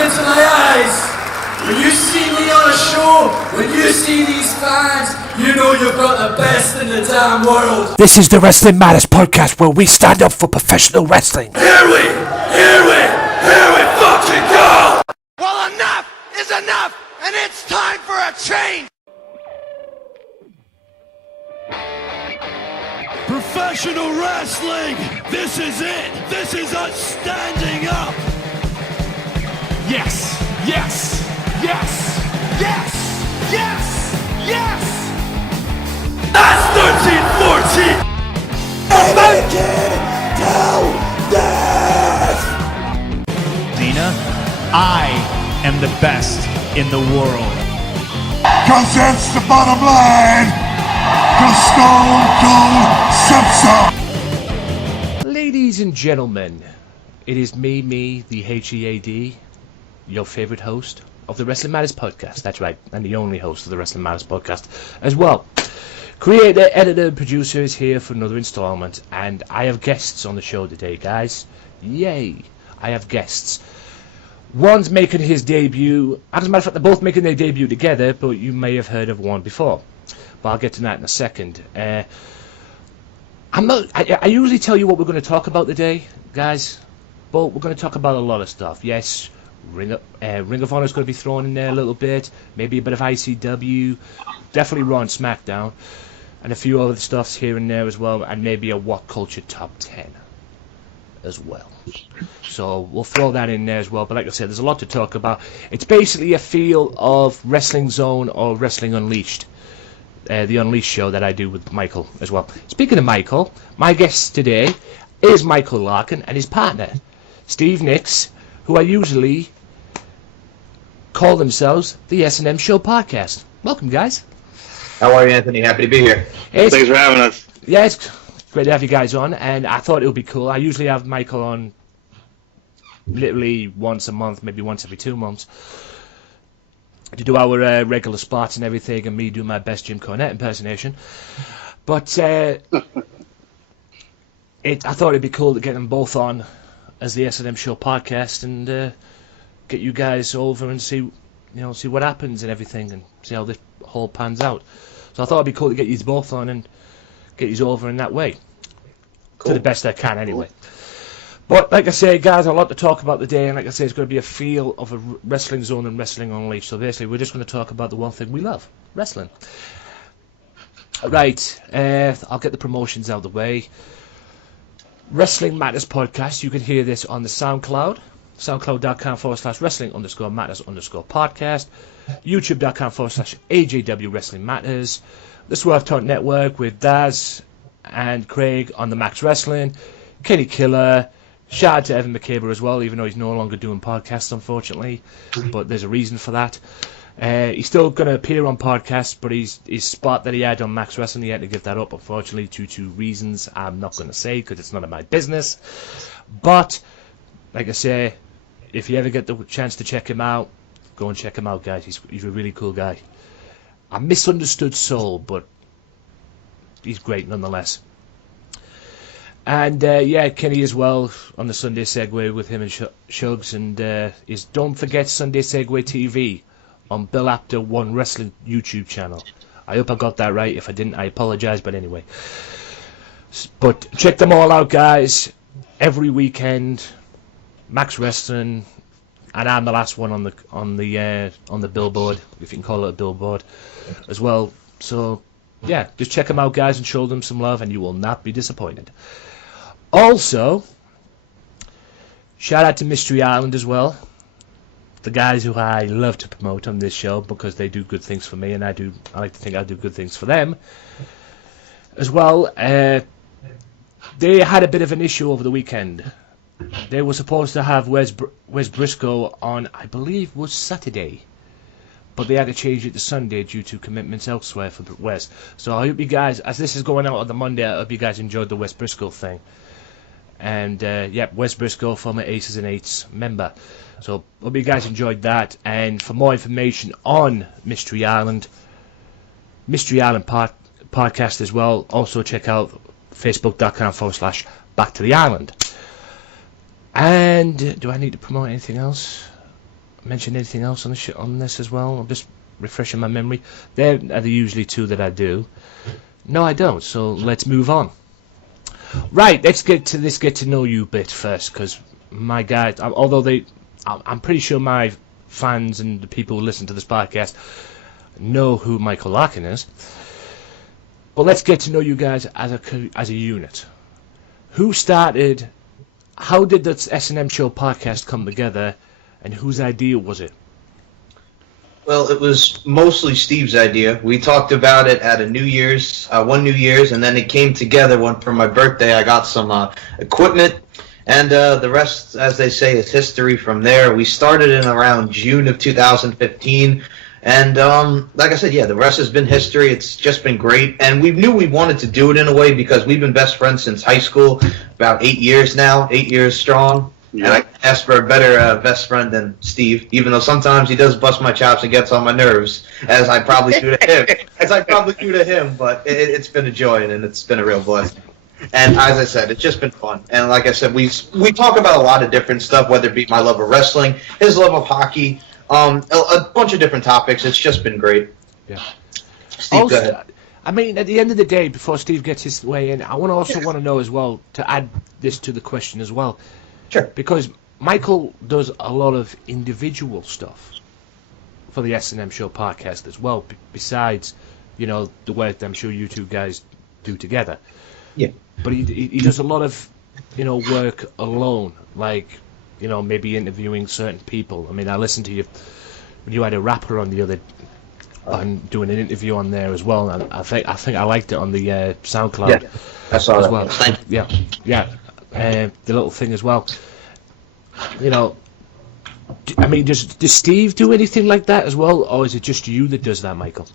into my eyes. When you see me on a show, when you see these fans, you know you've got the best in the damn world. This is the Wrestling Matters podcast where we stand up for professional wrestling. Here we fucking go! Well, enough is enough, and it's time for a change! Professional wrestling! This is it! This is us standing up! Yes! Yes! Yes! Yes! Yes! Yes! That's 13-14! Dina, I am the best in the world. Cause that's the bottom line. Cause Stone Cold said so. Ladies and gentlemen, it is me, the HEAD, your favorite host of the Wrestling Matters podcast. That's right, and the only host of the Wrestling Matters podcast as well. Creator, editor, producer is here for another installment, and I have guests on the show today, guys. Yay! I have guests. One's making his debut. As a matter of fact, they're both making their debut together, but you may have heard of one before. But I'll get to that in a second. I usually tell you what we're going to talk about today, guys, but we're going to talk about a lot of stuff. Yes, Ring of Honor is going to be thrown in there a little bit. Maybe a bit of ICW. Definitely Raw and Smackdown. And a few other stuffs here and there as well. And maybe a What Culture Top 10 as well. So we'll throw that in there as well. But like I said, there's a lot to talk about. It's basically a feel of Wrestling Zone or Wrestling Unleashed. The Unleashed show that I do with Michael as well. Speaking of Michael, my guest today is Michael Larkin and his partner, Steve Nix, who I usually call themselves the S&M Show Podcast. Welcome, guys. How are you, Anthony? Happy to be here. Thanks for having us. Yeah, it's great to have you guys on, and I thought it would be cool. I usually have Michael on literally once a month, maybe once every 2 months, to do our regular spots and everything, and me do my best Jim Cornette impersonation. But I thought it'd be cool to get them both on as the S&M Show Podcast and get you guys over and see what happens and everything, and see how this whole pans out. So I thought it'd be cool to get you both on and get you over in that way. Cool. To the best I can, anyway. Cool. But like I say, guys, a lot to talk about today, and like I say, it's going to be a feel of a Wrestling Zone and Wrestling Unleashed. So basically, we're just going to talk about the one thing we love: wrestling. Right, I'll get the promotions out of the way. Wrestling Matters Podcast, you can hear this on the SoundCloud, soundcloud.com/wrestling_matters_podcast, youtube.com/AJW Wrestling Matters, the Swerve Talk Network with Daz and Craig on the Max Wrestling, Kenny Killer, shout out to Evan McCabe as well, even though he's no longer doing podcasts, unfortunately, but there's a reason for that. He's still going to appear on podcasts, but his spot that he had on Max Wrestling, he had to give that up, unfortunately, due to reasons I'm not going to say, because it's none of my business. But, like I say, if you ever get the chance to check him out, go and check him out, guys. He's a really cool guy. A misunderstood soul, but he's great nonetheless. And Kenny as well on the Sunday Segway with him and Shugs, and is Don't Forget Sunday Segway TV on Bill Apter One Wrestling YouTube channel. I hope I got that right. If I didn't, I apologize, but anyway. But check them all out, guys. Every weekend, Max Wrestling, and I'm the last one on the billboard, if you can call it a billboard, as well. So yeah, just check them out, guys, and show them some love, and you will not be disappointed. Also, shout out to Mystery Island as well, the guys who I love to promote on this show because they do good things for me, and I like to think I do good things for them as well. They had a bit of an issue over the weekend. They were supposed to have Wes Briscoe on, I believe, was Saturday, but they had to change it to Sunday due to commitments elsewhere for Wes. So I hope you guys, as this is going out on the Monday, I hope you guys enjoyed the Wes Briscoe thing. And Wes Briscoe, former Aces and Eights member. So hope you guys enjoyed that. And for more information on Mystery Island podcast as well, also check out facebook.com/Back to the Island. And do I need to promote anything else? mention anything else on this as well? I'm just refreshing my memory. There are the usually two that I do. No, I don't. So let's move on. Right, let's get to this get to know you bit first, because my guys, although I'm pretty sure my fans and the people who listen to this podcast know who Michael Larkin is. But let's get to know you guys as a unit. Who started? How did the S&M Show podcast come together, and whose idea was it? Well, it was mostly Steve's idea. We talked about it at one New Year's, and then it came together one for my birthday. I got some equipment, and the rest, as they say, is history from there. We started in around June of 2015, and like I said, yeah, the rest has been history. It's just been great, and we knew we wanted to do it in a way because we've been best friends since high school, about 8 years now, 8 years strong. Yeah. And I asked for a better best friend than Steve, even though sometimes he does bust my chops and gets on my nerves, as I probably do to him. But it's been a joy, and it's been a real blessing. And as I said, it's just been fun. And like I said, we talk about a lot of different stuff, whether it be my love of wrestling, his love of hockey, a bunch of different topics. It's just been great. Yeah. Steve, go ahead. I mean, at the end of the day, before Steve gets his way in, I want to know as well, to add this to the question as well. Sure. Because Michael does a lot of individual stuff for the S&M Show podcast as well, besides, the work that I'm sure you two guys do together. Yeah. But he does a lot of, work alone, like, maybe interviewing certain people. I mean, I listened to you when you had a rapper on the other, on doing an interview on there as well. And I think I liked it on the SoundCloud. Yeah, I saw as that. well. Yeah. The little thing as well. I mean, does Steve do anything like that as well, or is it just you that does that, Michael?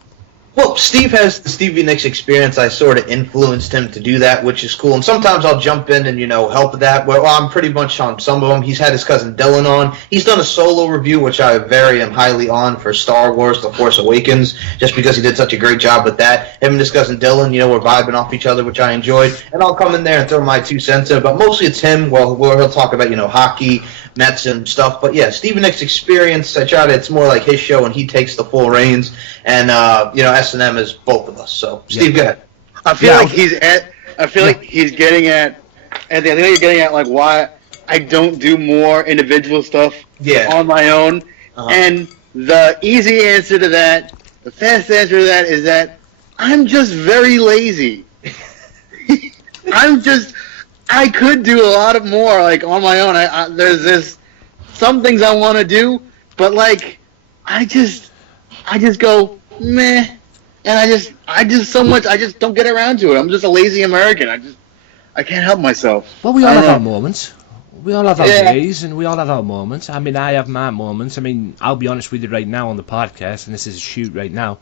Well, Steve has the Stevie Nicks experience. I sort of influenced him to do that, which is cool. And sometimes I'll jump in and, help with that. Well, I'm pretty much on some of them. He's had his cousin Dylan on. He's done a solo review, which I am highly on, for Star Wars: The Force Awakens, just because he did such a great job with that. Him and his cousin Dylan, we're vibing off each other, which I enjoyed. And I'll come in there and throw my 2 cents in. But mostly it's him. Well, he'll talk about, hockey, Mets and stuff. But yeah, Stevie Nicks' experience, it's more like his show, and he takes the full reins. And, S&M is both of us. So, Steve, go ahead. I feel like he's getting at, and I think you're getting at, like, why I don't do more individual stuff on my own. Uh-huh. And the easy answer to that, the fast answer to that is that I'm just very lazy. I could do a lot of more, like, on my own. There's some things I want to do, but, like, I just go, meh, and I just don't get around to it. I'm just a lazy American. I can't help myself. Well, we all have our moments. We all have our days, and we all have our moments. I mean, I have my moments. I mean, I'll be honest with you right now on the podcast, and this is a shoot right now.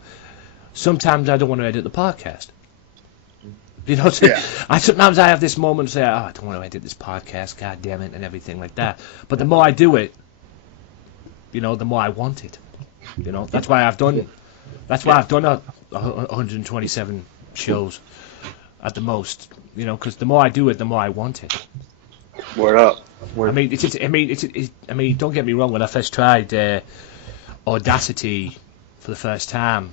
Sometimes I don't want to edit the podcast. Sometimes I have this moment say, I don't want to edit this podcast, god damn it, and everything like that. But the more I do it, the more I want it. That's why I've done 127 shows at the most. Because the more I do it, the more I want it. Word up. I mean, don't get me wrong. When I first tried Audacity for the first time,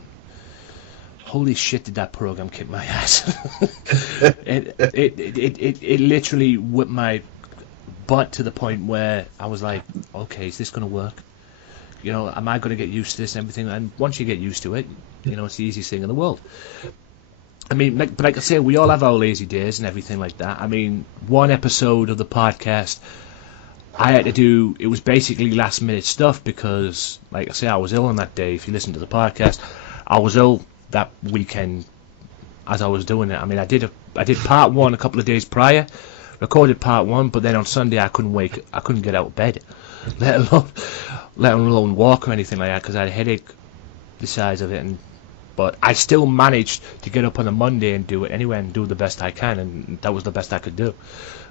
holy shit, did that program kick my ass. It literally whipped my butt to the point where I was like, okay, is this going to work? Am I going to get used to this and everything? And once you get used to it, it's the easiest thing in the world. I mean, but like I say, we all have our lazy days and everything like that. I mean, one episode of the podcast I had to do, it was basically last minute stuff because, like I say, I was ill on that day. If you listen to the podcast, I was ill that weekend as I was doing it. I mean, I did part one a couple of days prior, recorded part one, but then on Sunday I couldn't get out of bed, let alone walk or anything like that, because I had a headache the size of it. But I still managed to get up on a Monday and do it anyway and do the best I can, and that was the best I could do,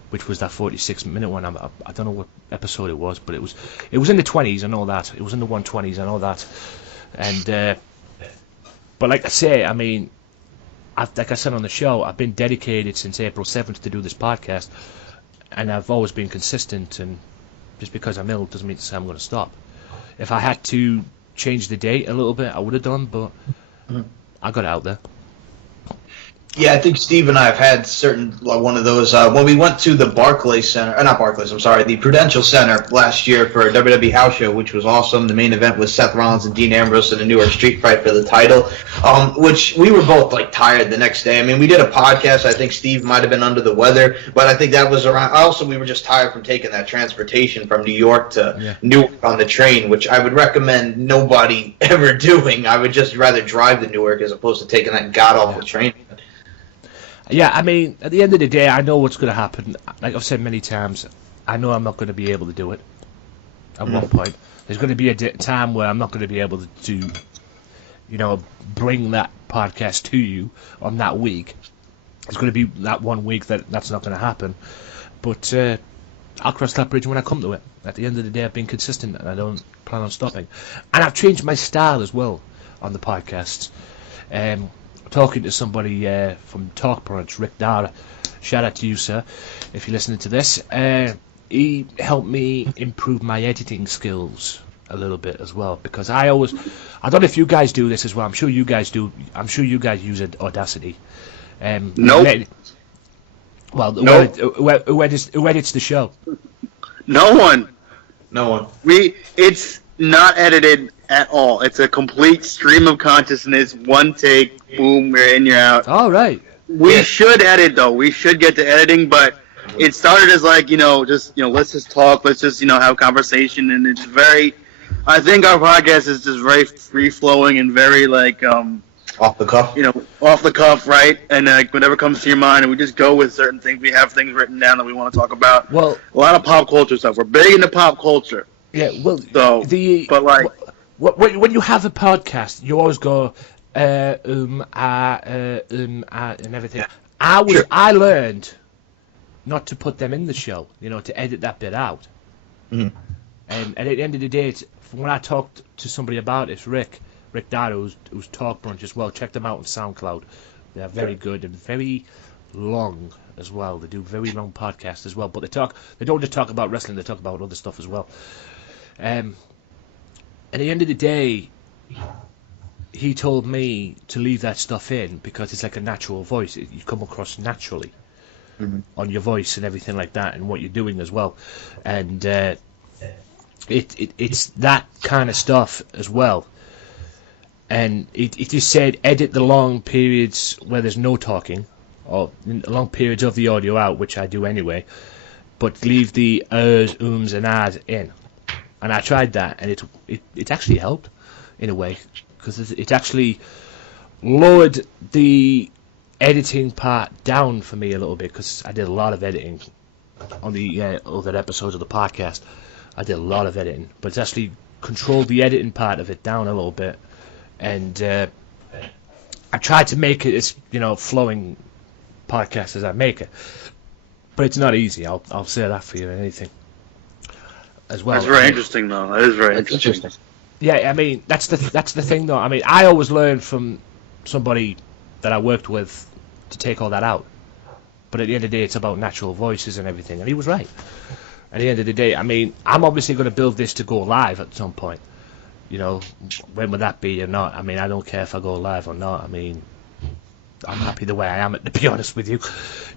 which was that 46-minute one. I don't know what episode it was, but it was in the 20s, I know that. It was in the 120s, I know that. And but like I say, I mean, like I said on the show, I've been dedicated since April 7th to do this podcast, and I've always been consistent, and just because I'm ill doesn't mean to say I'm going to stop. If I had to change the date a little bit, I would have done, but I got it out there. Yeah, I think Steve and I have had one of those when we went to the Barclays Center, not Barclays, I'm sorry, the Prudential Center last year for WWE House Show, which was awesome. The main event was Seth Rollins and Dean Ambrose in a New York street fight for the title, which we were both like tired the next day. I mean, we did a podcast. I think Steve might have been under the weather, but I think that was around. Also, we were just tired from taking that transportation from New York to Newark on the train, which I would recommend nobody ever doing. I would just rather drive to Newark as opposed to taking that god-awful train. Yeah, I mean, at the end of the day, I know what's going to happen. Like I've said many times, I know I'm not going to be able to do it at one point. There's going to be a time where I'm not going to be able to, bring that podcast to you on that week. There's going to be that 1 week that's not going to happen. But I'll cross that bridge when I come to it. At the end of the day, I've been consistent, and I don't plan on stopping. And I've changed my style as well on the podcasts. Talking to somebody from Talk Brunch, Rick Dara, shout out to you, sir, if you're listening to this. He helped me improve my editing skills a little bit as well, because I don't know if you guys do this as well. I'm sure you guys do. I'm sure you guys use Audacity. Nope. Well, who edits the show? No one. No one. It's not edited at all. It's a complete stream of consciousness, one take, boom, you're in, you're out. All right. We should edit, though. We should get to editing, but it started as like, let's just talk, let's just, have conversation, and it's very, I think our podcast is just very free-flowing and very, like, off the cuff? Off the cuff, right? And, whatever comes to your mind, and we just go with certain things. We have things written down that we want to talk about. Well, a lot of pop culture stuff. We're big into pop culture. Yeah, well, when you have a podcast, you always go, and everything. I learned not to put them in the show, to edit that bit out. Mm-hmm. And at the end of the day, when I talked to somebody about it, Rick Dara, who's Talk Brunch as well, check them out on SoundCloud. They're very good and very long as well. They do very long podcasts as well, but they don't just talk about wrestling, they talk about other stuff as well. At the end of the day, he told me to leave that stuff in because it's like a natural voice. You come across naturally on your voice and everything like that, and what you're doing as well. And it's that kind of stuff as well. And it just said edit the long periods where there's no talking, or long periods of the audio out, which I do anyway, but leave the ers, ums, and ahs in. And I tried that, and it actually helped in a way, because it actually lowered the editing part down for me a little bit, because I did a lot of editing on the other episodes of the podcast. I did a lot of editing, but it's actually controlled the editing part of it down a little bit, and I tried to make it as flowing podcast as I make it, but it's not easy. I'll say that for you. Anything. As well. That's very interesting, though. That is very interesting. Yeah, I mean, that's the thing, though. I mean, I always learned from somebody that I worked with to take all that out. But at the end of the day, it's about natural voices and everything, and he was right. At the end of the day, I mean, I'm obviously going to build this to go live at some point. When would that be or not? I mean, I don't care if I go live or not. I mean, I'm happy the way I am, to be honest with you.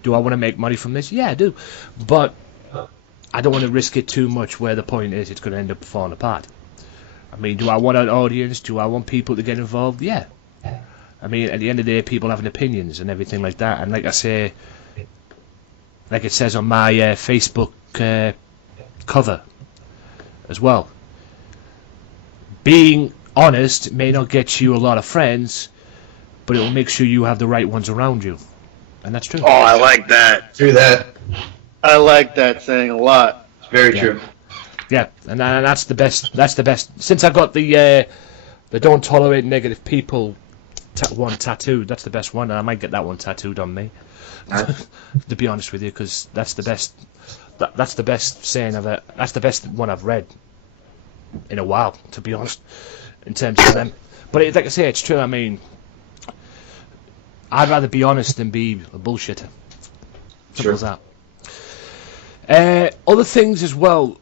Do I want to make money from this? Yeah, I do. But I don't want to risk it too much where the point is it's going to end up falling apart. I mean, do I want an audience? Do I want people to get involved? Yeah. I mean, at the end of the day, people having opinions and everything like that. And like I say, like it says on my Facebook cover as well, being honest may not get you a lot of friends, but it will make sure you have the right ones around you. And that's true. Oh, I like that. True that. I like that saying a lot. It's very true. Yeah, and that's the best. That's the best. Since I got the don't tolerate negative people one tattooed, that's the best one, and I might get that one tattooed on me. To be honest with you, because that's the best. That's the best saying of it. That's the best one I've read in a while, to be honest, in terms of them. But like I say, it's true. I mean, I'd rather be honest than be a bullshitter. Simple as that. Other things as well.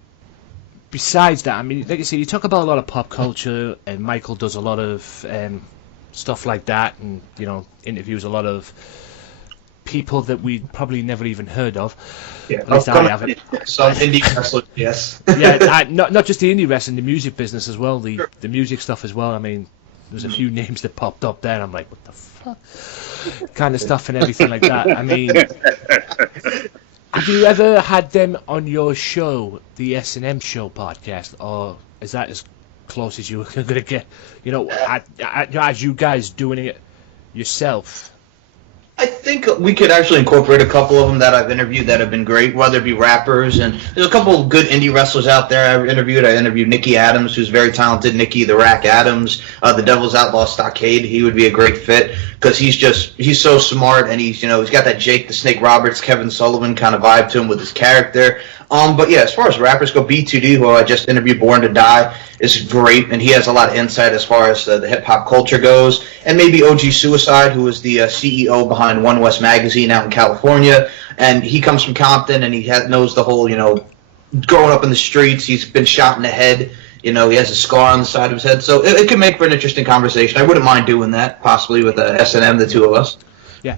besides that, I mean, like I say, you talk about a lot of pop culture, and Michael does a lot of stuff like that, and interviews a lot of people that we probably never even heard of. Yeah, at least I haven't. Some indie wrestlers, yes. Yeah, not just the indie wrestling, the music business as well, the music stuff as well. I mean, there's a few names that popped up there. I'm like, what the fuck, kind of stuff and everything like that. I mean, have you ever had them on your show, the S&M Show podcast, or is that as close as you were going to get? As you guys doing it yourself. I think we could actually incorporate a couple of them that I've interviewed that have been great, whether it be rappers, and there's a couple of good indie wrestlers out there I interviewed Nikki Adams, who's very talented, Nikki the Rack Adams, the Devil's Outlaw Stockade. He would be a great fit because he's so smart, and he's got that Jake the Snake Roberts, Kevin Sullivan kind of vibe to him with his character. But yeah, as far as rappers go, B2D, who I just interviewed, Born to Die, is great, and he has a lot of insight as far as the hip-hop culture goes. And maybe OG Suicide, who is the CEO behind One West Magazine out in California, and he comes from Compton, and he knows the whole, growing up in the streets. He's been shot in the head. He has a scar on the side of his head. So it could make for an interesting conversation. I wouldn't mind doing that, possibly with S&M, the two of us. Yeah.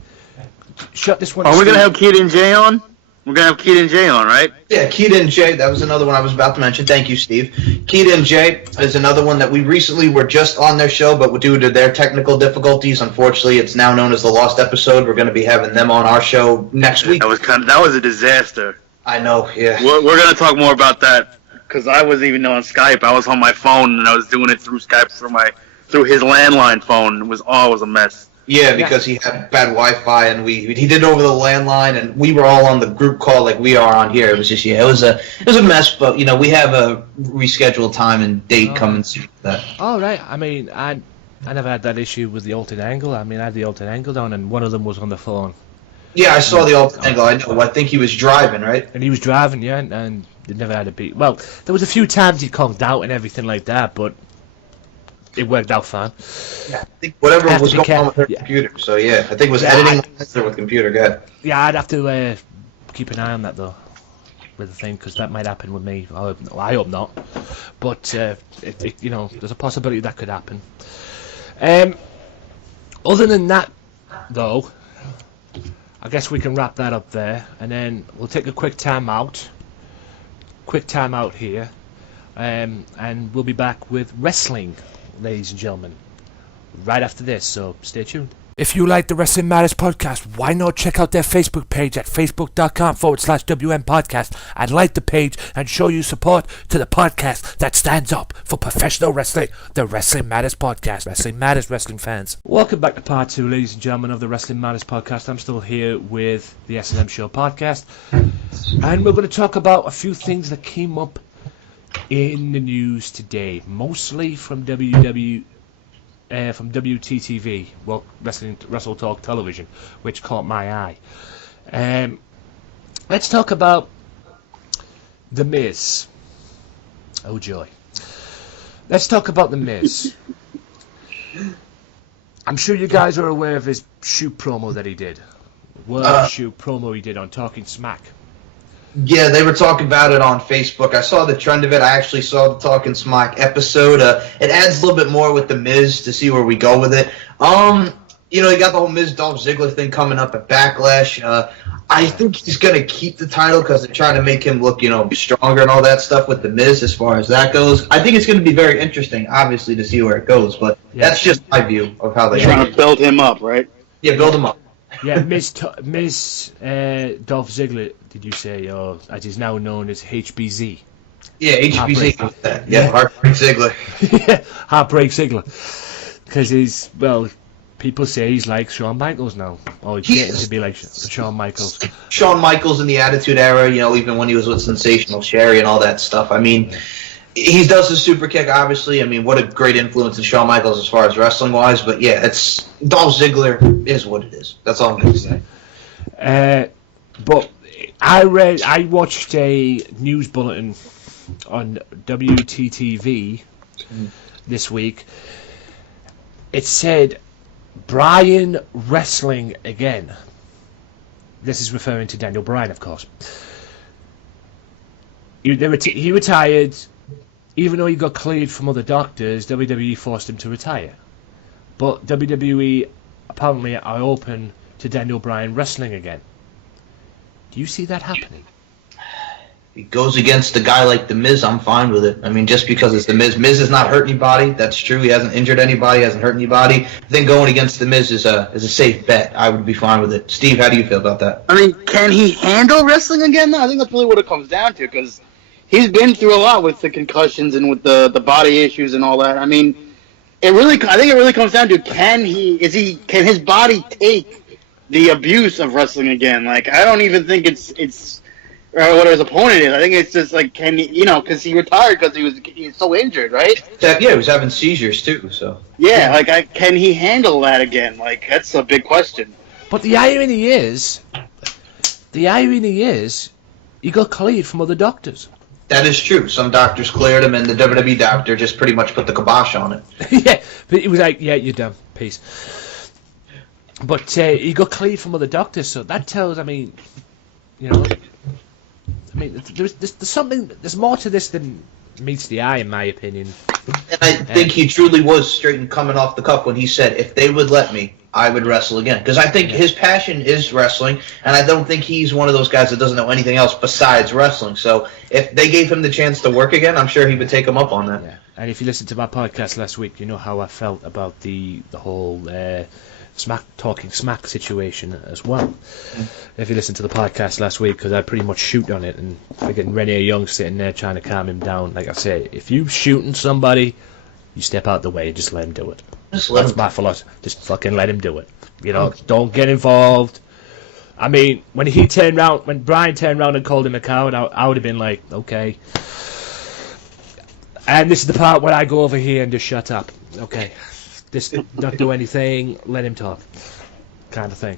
Shut this one. Are we going to have Keaton J on? We're going to have Keaton J on, right? Yeah, Keaton J, that was another one I was about to mention. Thank you, Steve. Keaton J is another one that we recently were just on their show, but due to their technical difficulties, unfortunately, it's now known as the Lost Episode. We're going to be having them on our show next week. That was a disaster. I know, yeah. We're going to talk more about that, because I wasn't even on Skype. I was on my phone, and I was doing it through Skype through his landline phone. It was a mess. Yeah, because he had bad Wi-Fi, and he did it over the landline, and we were all on the group call like we are on here. It was just it was a mess, but we have a rescheduled time and date coming soon. Oh right, I mean I never had that issue with the alternate angle. I mean I had the alternate angle down, and one of them was on the phone. Yeah, I saw the alternate angle. I know. I think he was driving, right? And he was driving, yeah, and they never had a beat. Well, there was a few times he conked out and everything like that, but it worked out fine. Yeah, I think whatever was going on with her computer. So yeah, I think it was editing with computer. Good. Yeah, I'd have to keep an eye on that though, with the thing, because that might happen with me. I hope not, but there's a possibility that could happen. Other than that, though, I guess we can wrap that up there, and then we'll take a quick time out. Here, and we'll be back with wrestling, ladies and gentlemen, right after this, so stay tuned. If you like the Wrestling Matters podcast, why not check out their Facebook page at facebook.com/WM podcast and like the page and show your support to the podcast that stands up for professional wrestling, the Wrestling Matters podcast. Wrestling Matters, wrestling fans. Welcome back to part 2, ladies and gentlemen, of the Wrestling Matters podcast. I'm still here with the S&M Show podcast, and we're going to talk about a few things that came up in the news today, mostly from WTTV, well, Wrestle Talk Television, which caught my eye. Let's talk about The Miz. Oh joy. Let's talk about The Miz. I'm sure you guys are aware of his shoot promo that he did. Shoot promo he did on Talking Smack. Yeah, they were talking about it on Facebook. I saw the trend of it. I actually saw the Talking Smack episode. It adds a little bit more with The Miz to see where we go with it. You got the whole Miz Dolph Ziggler thing coming up at Backlash. I think he's going to keep the title because they're trying to make him look, stronger and all that stuff with The Miz as far as that goes. I think it's going to be very interesting, obviously, to see where it goes. But that's just my view of how they're trying to build him up, right? Yeah, build him up. Yeah, Miz Dolph Ziggler, did you say, or as he's now known as HBZ? Yeah, HBZ. Yeah, Heartbreak Ziggler. Yeah, Heartbreak Ziggler. Because people say he's like Shawn Michaels now. Or he's getting to be like Shawn Michaels. Shawn Michaels in the Attitude Era, even when he was with Sensational Sherry and all that stuff. I mean, he does the super kick, obviously. I mean, what a great influence in Shawn Michaels as far as wrestling-wise. But, yeah, Dolph Ziggler is what it is. That's all I'm going to say. But I watched a news bulletin on WTTV this week. It said, Bryan wrestling again. This is referring to Daniel Bryan, of course. He retired even though he got cleared from other doctors, WWE forced him to retire. But WWE apparently are open to Daniel Bryan wrestling again. Do you see that happening? He goes against a guy like The Miz, I'm fine with it. I mean, just because it's The Miz. Miz has not hurt anybody. That's true. He hasn't injured anybody, hasn't hurt anybody. I think going against The Miz is a safe bet. I would be fine with it. Steve, how do you feel about that? I mean, can he handle wrestling again? I think that's really what it comes down to, because he's been through a lot with the concussions and with the body issues and all that. I mean, I think it really comes down to can his body take the abuse of wrestling again? Like, I don't even think it's what his opponent is. I think it's just like, can he, because he retired because he was so injured, right? Yeah, he was having seizures too. So yeah, like can he handle that again? Like, that's a big question. But the irony is, he got cleared from other doctors. that is true. Some doctors cleared him, and the WWE doctor just pretty much put the kibosh on it. Yeah, but he was like, "Yeah, you're done. Peace." But he got cleared from other doctors, so that tells. I mean, there's something. There's more to this than meets the eye, in my opinion. And I think he truly was straight and coming off the cuff when he said, "If they would let me, I would wrestle again." Because I think his passion is wrestling, and I don't think he's one of those guys that doesn't know anything else besides wrestling. So if they gave him the chance to work again, I'm sure he would take him up on that. Yeah. And if you listened to my podcast last week, you know how I felt about the whole talking smack situation as well. If you listened to the podcast last week, because I pretty much shoot on it, and freaking Renee Young sitting there trying to calm him down. Like I say, if you shooting somebody, you step out the way and just let him do it. That's my philosophy. Just fucking let him do it. Don't get involved. I mean, when Brian turned around and called him a coward, I would have been like, okay. And this is the part where I go over here and just shut up. Okay. Just not do anything, let him talk. Kind of thing.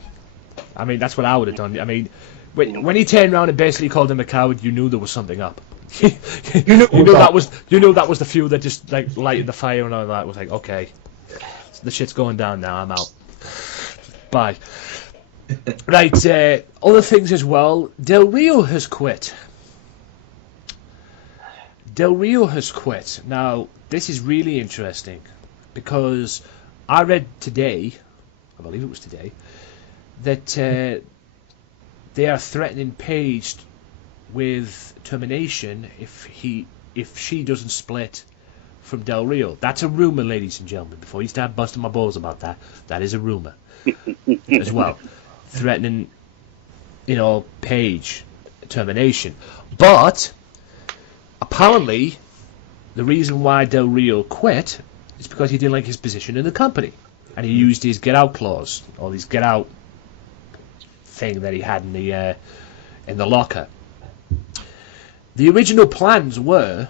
I mean, that's what I would have done. I mean, when he turned around and basically called him a coward, you knew there was something up. you knew that was the fuel that just like lighted the fire and all that. It was like, okay, the shit's going down now. I'm out. Bye. Right. Other things as well. Del Rio has quit. Now, this is really interesting because I read today, I believe it was today, that they are threatening Paige with termination if she doesn't split from Del Rio. That's a rumor, ladies and gentlemen. Before you start busting my balls about that, that is a rumor as well. Threatening, Paige termination. But apparently, the reason why Del Rio quit is because he didn't like his position in the company, and he used his get out clause, or his get out thing that he had in the locker. The original plans were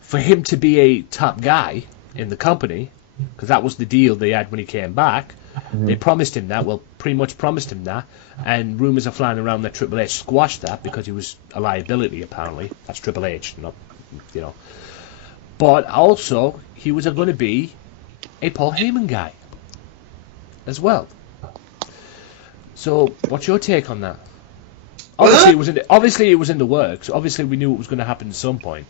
for him to be a top guy in the company, because that was the deal they had when he came back. Mm-hmm. They promised him that, pretty much promised him that, and rumours are flying around that Triple H squashed that because he was a liability, apparently. That's Triple H, not. But also, he was going to be a Paul Heyman guy as well. So, what's your take on that? Obviously, it was in the works. Obviously, we knew it was going to happen at some point,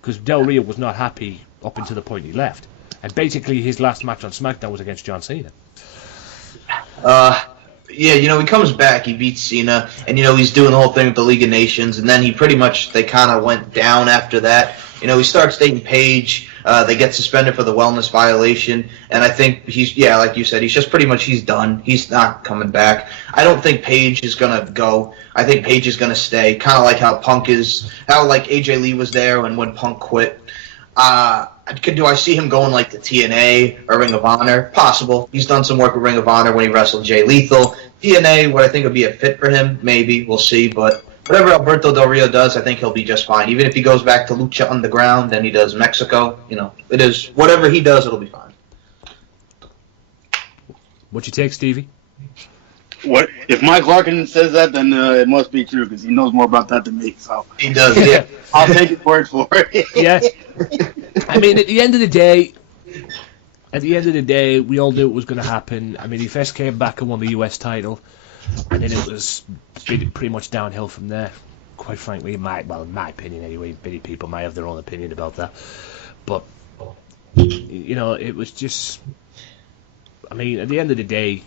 because Del Rio was not happy up until the point he left. And basically, his last match on SmackDown was against John Cena. Yeah, he comes back, he beats Cena, and, he's doing the whole thing with the League of Nations, and then they kind of went down after that. He starts dating Paige, they get suspended for the wellness violation, and I think like you said, he's done. He's not coming back. I don't think Paige is going to go. I think Paige is going to stay, kind of like how AJ Lee was there when Punk quit. Do I see him going like the TNA or Ring of Honor? Possible. He's done some work with Ring of Honor when he wrestled Jay Lethal. TNA, what I think would be a fit for him, maybe. We'll see. But whatever Alberto Del Rio does, I think he'll be just fine. Even if he goes back to Lucha Underground and he does Mexico, it is whatever he does, it'll be fine. What's your take, Stevie? What if Mike Larkin says that? Then it must be true because he knows more about that than me. So he does. Yeah, I'll take his word for it. Yeah. I mean, at the end of the day, we all knew it was going to happen. I mean, he first came back and won the US title, and then it was pretty much downhill from there. quite frankly, in my opinion anyway, many people might have their own opinion about that. But, you know, it was just... I mean, at the end of the day,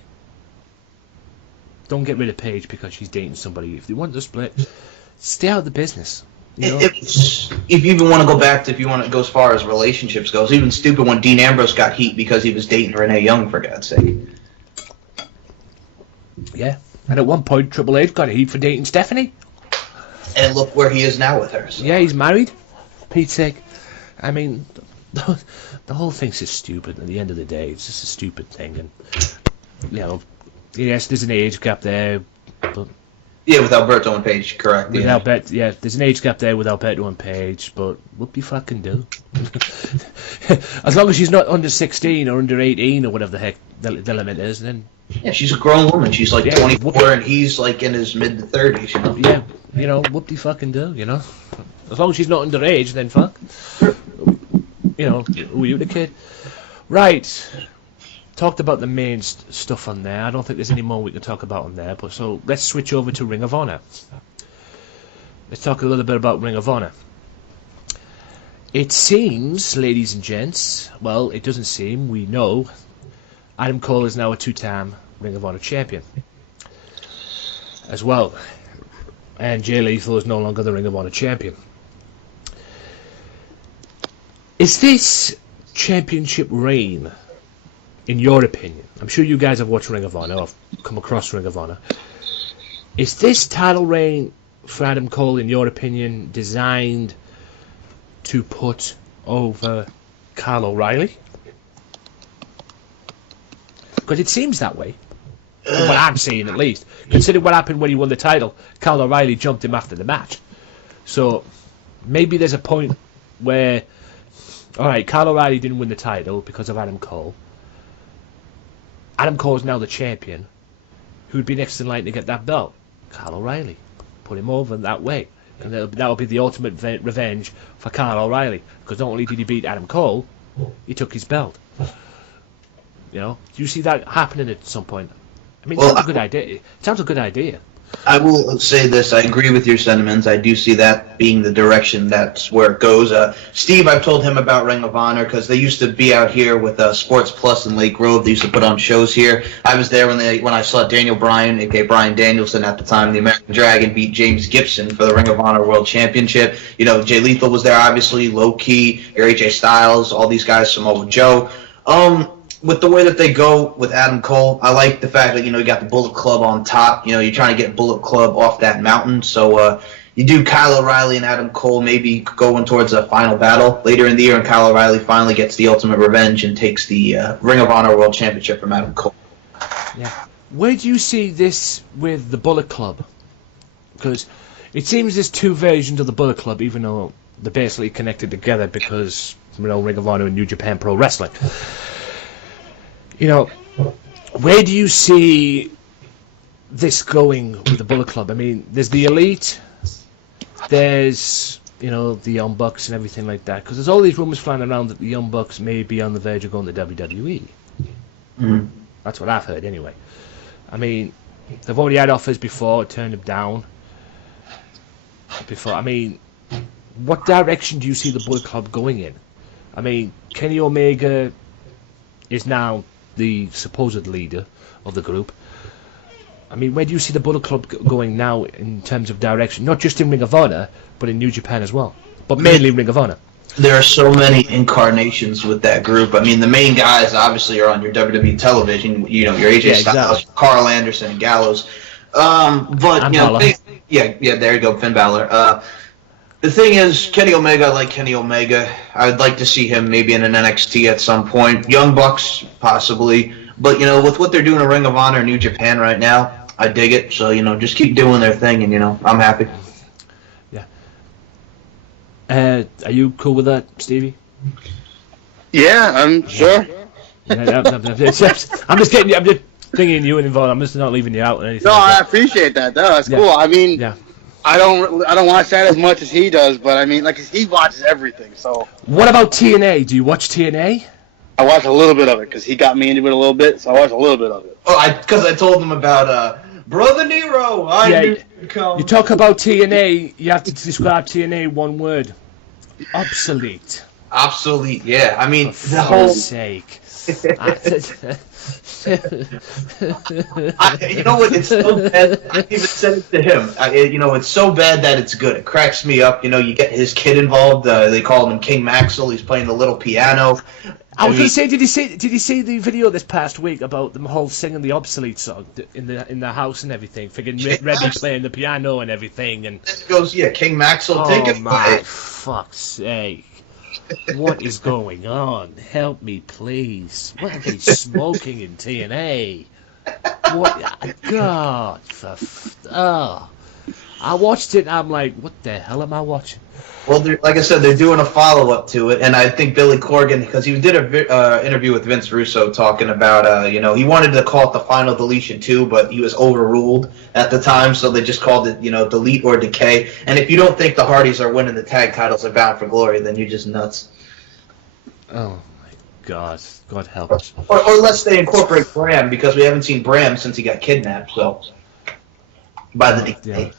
don't get rid of Paige because she's dating somebody. If they want to split, stay out of the business. You know? If you even want to go back to, if you want to go as far as relationships goes, even stupid when Dean Ambrose got heat because he was dating Renee Young, for God's sake. Yeah, and at one point Triple H got heat for dating Stephanie. And look where he is now with her. So. Yeah, he's married. For Pete's sake. I mean, the whole thing's just stupid. At the end of the day, it's just a stupid thing. And, you know, yes, there's an age gap there, but... Yeah, with Alberto and Paige, correct. There's an age gap there with Alberto and Paige, but what you fucking do? As long as she's not under 16 or under 18 or whatever the heck the limit is, then... Yeah, she's a grown woman. She's like 24 and he's like in his mid-30s, you know? Yeah, you know, what do you fucking do, you know? As long as she's not underage, then fuck. You know, who are you, the kid? Right. Talked about the main stuff on there. I don't think there's any more we can talk about on there. But so let's switch over to Ring of Honor. Let's talk a little bit about Ring of Honor. It seems, ladies and gents, well, it doesn't seem, we know, Adam Cole is now a 2-time Ring of Honor champion. As well. And Jay Lethal is no longer the Ring of Honor champion. Is this championship reign, in your opinion, I'm sure you guys have watched Ring of Honor, or come across Ring of Honor, is this title reign for Adam Cole, in your opinion, designed to put over Kyle O'Reilly? Because it seems that way, from what I'm seeing at least. Consider what happened when he won the title. Kyle O'Reilly jumped him after the match. So maybe there's a point where, alright, Kyle O'Reilly didn't win the title because of Adam Cole. Adam Cole is now the champion. Who'd be next in line to get that belt? Kyle O'Reilly. Put him over that way. And that'll be the ultimate revenge for Kyle O'Reilly. Because not only did he beat Adam Cole, he took his belt. You know? Do you see that happening at some point? I mean, it sounds a good idea. It sounds a good idea. I will say this. I agree with your sentiments. I do see that being the direction that's where it goes. Steve, I've told him about Ring of Honor because they used to be out here with Sports Plus in Lake Grove. They used to put on shows here. I was there when I saw Daniel Bryan, a.k.a. Brian Danielson at the time, the American Dragon, beat James Gibson for the Ring of Honor World Championship. You know, Jay Lethal was there, obviously, Low Key, your AJ Styles, all these guys, Samoa Joe. With the way that they go with Adam Cole, I like the fact that, you know, you got the Bullet Club on top. You know, you're trying to get Bullet Club off that mountain. So you do Kyle O'Reilly and Adam Cole maybe going towards a final battle later in the year, and Kyle O'Reilly finally gets the ultimate revenge and takes the Ring of Honor World Championship from Adam Cole. Yeah. Where do you see this with the Bullet Club? Because it seems there's two versions of the Bullet Club, even though they're basically connected together because, you know, Ring of Honor and New Japan Pro Wrestling. You know, where do you see this going with the Bullet Club? I mean, there's the Elite, there's, you know, the Young Bucks and everything like that. Because there's all these rumors flying around that the Young Bucks may be on the verge of going to WWE. Mm-hmm. That's what I've heard anyway. I mean, they've already had offers before, turned them down. I mean, what direction do you see the Bullet Club going in? I mean, Kenny Omega is now the supposed leader of the group. I mean, where do you see the Bullet Club going now in terms of direction? Not just in Ring of Honor, but in New Japan as well. But mainly Ring of Honor. There are so many incarnations with that group. I mean, the main guys obviously are on your WWE television. You know, your AJ Styles, exactly. Carl Anderson, and Gallows. But you know, there you go, Finn Balor. The thing is, Kenny Omega, I like Kenny Omega. I'd like to see him maybe in an NXT at some point. Young Bucks, possibly. But, you know, with what they're doing in Ring of Honor, New Japan right now, I dig it. So, you know, just keep doing their thing, and, you know, I'm happy. Yeah. Are you cool with that, Stevie? Yeah, I'm sure. I'm just thinking you and involved. I'm just not leaving you out or anything. No, like I appreciate that. No, that's cool. I mean... Yeah. I don't watch that as much as he does, but I mean, like, he watches everything, so... What about TNA? Do you watch TNA? I watch a little bit of it, because he got me into it a little bit, so I watch a little bit of it. Oh, because I told him about Brother Nero, I knew you'd come. You talk about TNA, you have to describe TNA one word. Obsolete. Obsolete, yeah. I mean, For the whole... sake. You know what? It's so bad. I even said it to him. It's so bad that it's good. It cracks me up. You get his kid involved. They call him King Maxwell. He's playing the little piano. I was going to say, did you see the video this past week about them all singing the Obsolete song in the house and everything? Figuring Rebby playing the piano and everything, and it goes, King Maxwell, take it my fuck's sake. What is going on? Help me, please. What are they smoking in TNA? What? God. I watched it and I'm like, what the hell am I watching? Well, like I said, they're doing a follow-up to it, and I think Billy Corgan, because he did an interview with Vince Russo talking about, he wanted to call it the Final Deletion 2, but he was overruled at the time, so they just called it, Delete or Decay. And if you don't think the Hardys are winning the tag titles at Bound for Glory, then you're just nuts. Oh, my God. God help us. Or unless they incorporate Bram, because we haven't seen Bram since he got kidnapped, so... By the Decay.